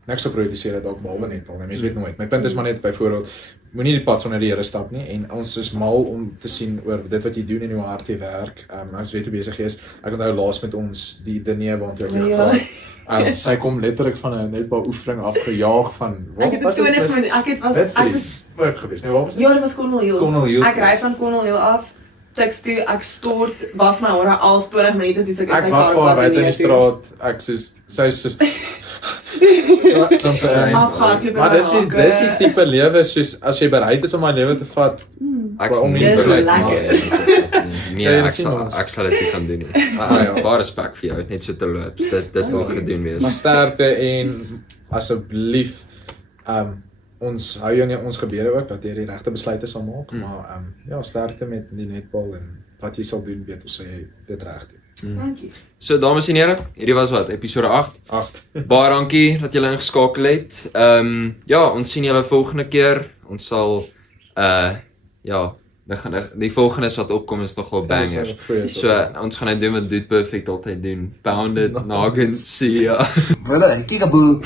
niks sou prioritiseer het dalk behalwe net al. Mense weet nooit. My punt is maar net byvoorbeeld moenie die pad sonder die Here stap nie en ons is mal om te sien oor dit wat jy doen en hoe hard jy werk. As jy besig is, ek onthou laas met ons die Denie waant jy Ja. gevra. Sy kom letterlik van 'n netbal oefening afgejaag van Ek het op 20 minute, ek was werk gewees. Nee, waar was dit? ja, dit was Cornwall Hill. Cornwall Hill. Ek ry van Cornwall Hill af. Tuks toe, ek stort, was my hare al 20 minute toe ek Ek wag vir haar buite in die straat. Ek soos sy soos Afgehardloop en maar dis maak, die tipe lewe soos as jy bereid is om my lewe te vat. Ek is Om nie nie Dis bereid lekker. Nee, Ja, jy ek sien sal ons. ek sal dit nie kan doen nie. Ja. Baie respek vir jou, net so te loop. Dit wil gedoen wees. Maar sterkte en asseblief ons hou jou in ons gebede ook dat jy die regte besluite sal maak, maar ja, sterkte met die netbal en wat jy sal doen, weet ons sê jy dit reg doen. Dankie. So dames en here, hierdie was wat episode 8. 8. Baie dankie dat julle ingeskakel het. Ja, ons sien julle volgende keer. Ons sal ja, die volgende wat opkom is nogal bangers. So ons gaan nou doen wat Dude Perfect altyd doen. Pound it, nuggets, see ya. Voilà, kickaboo.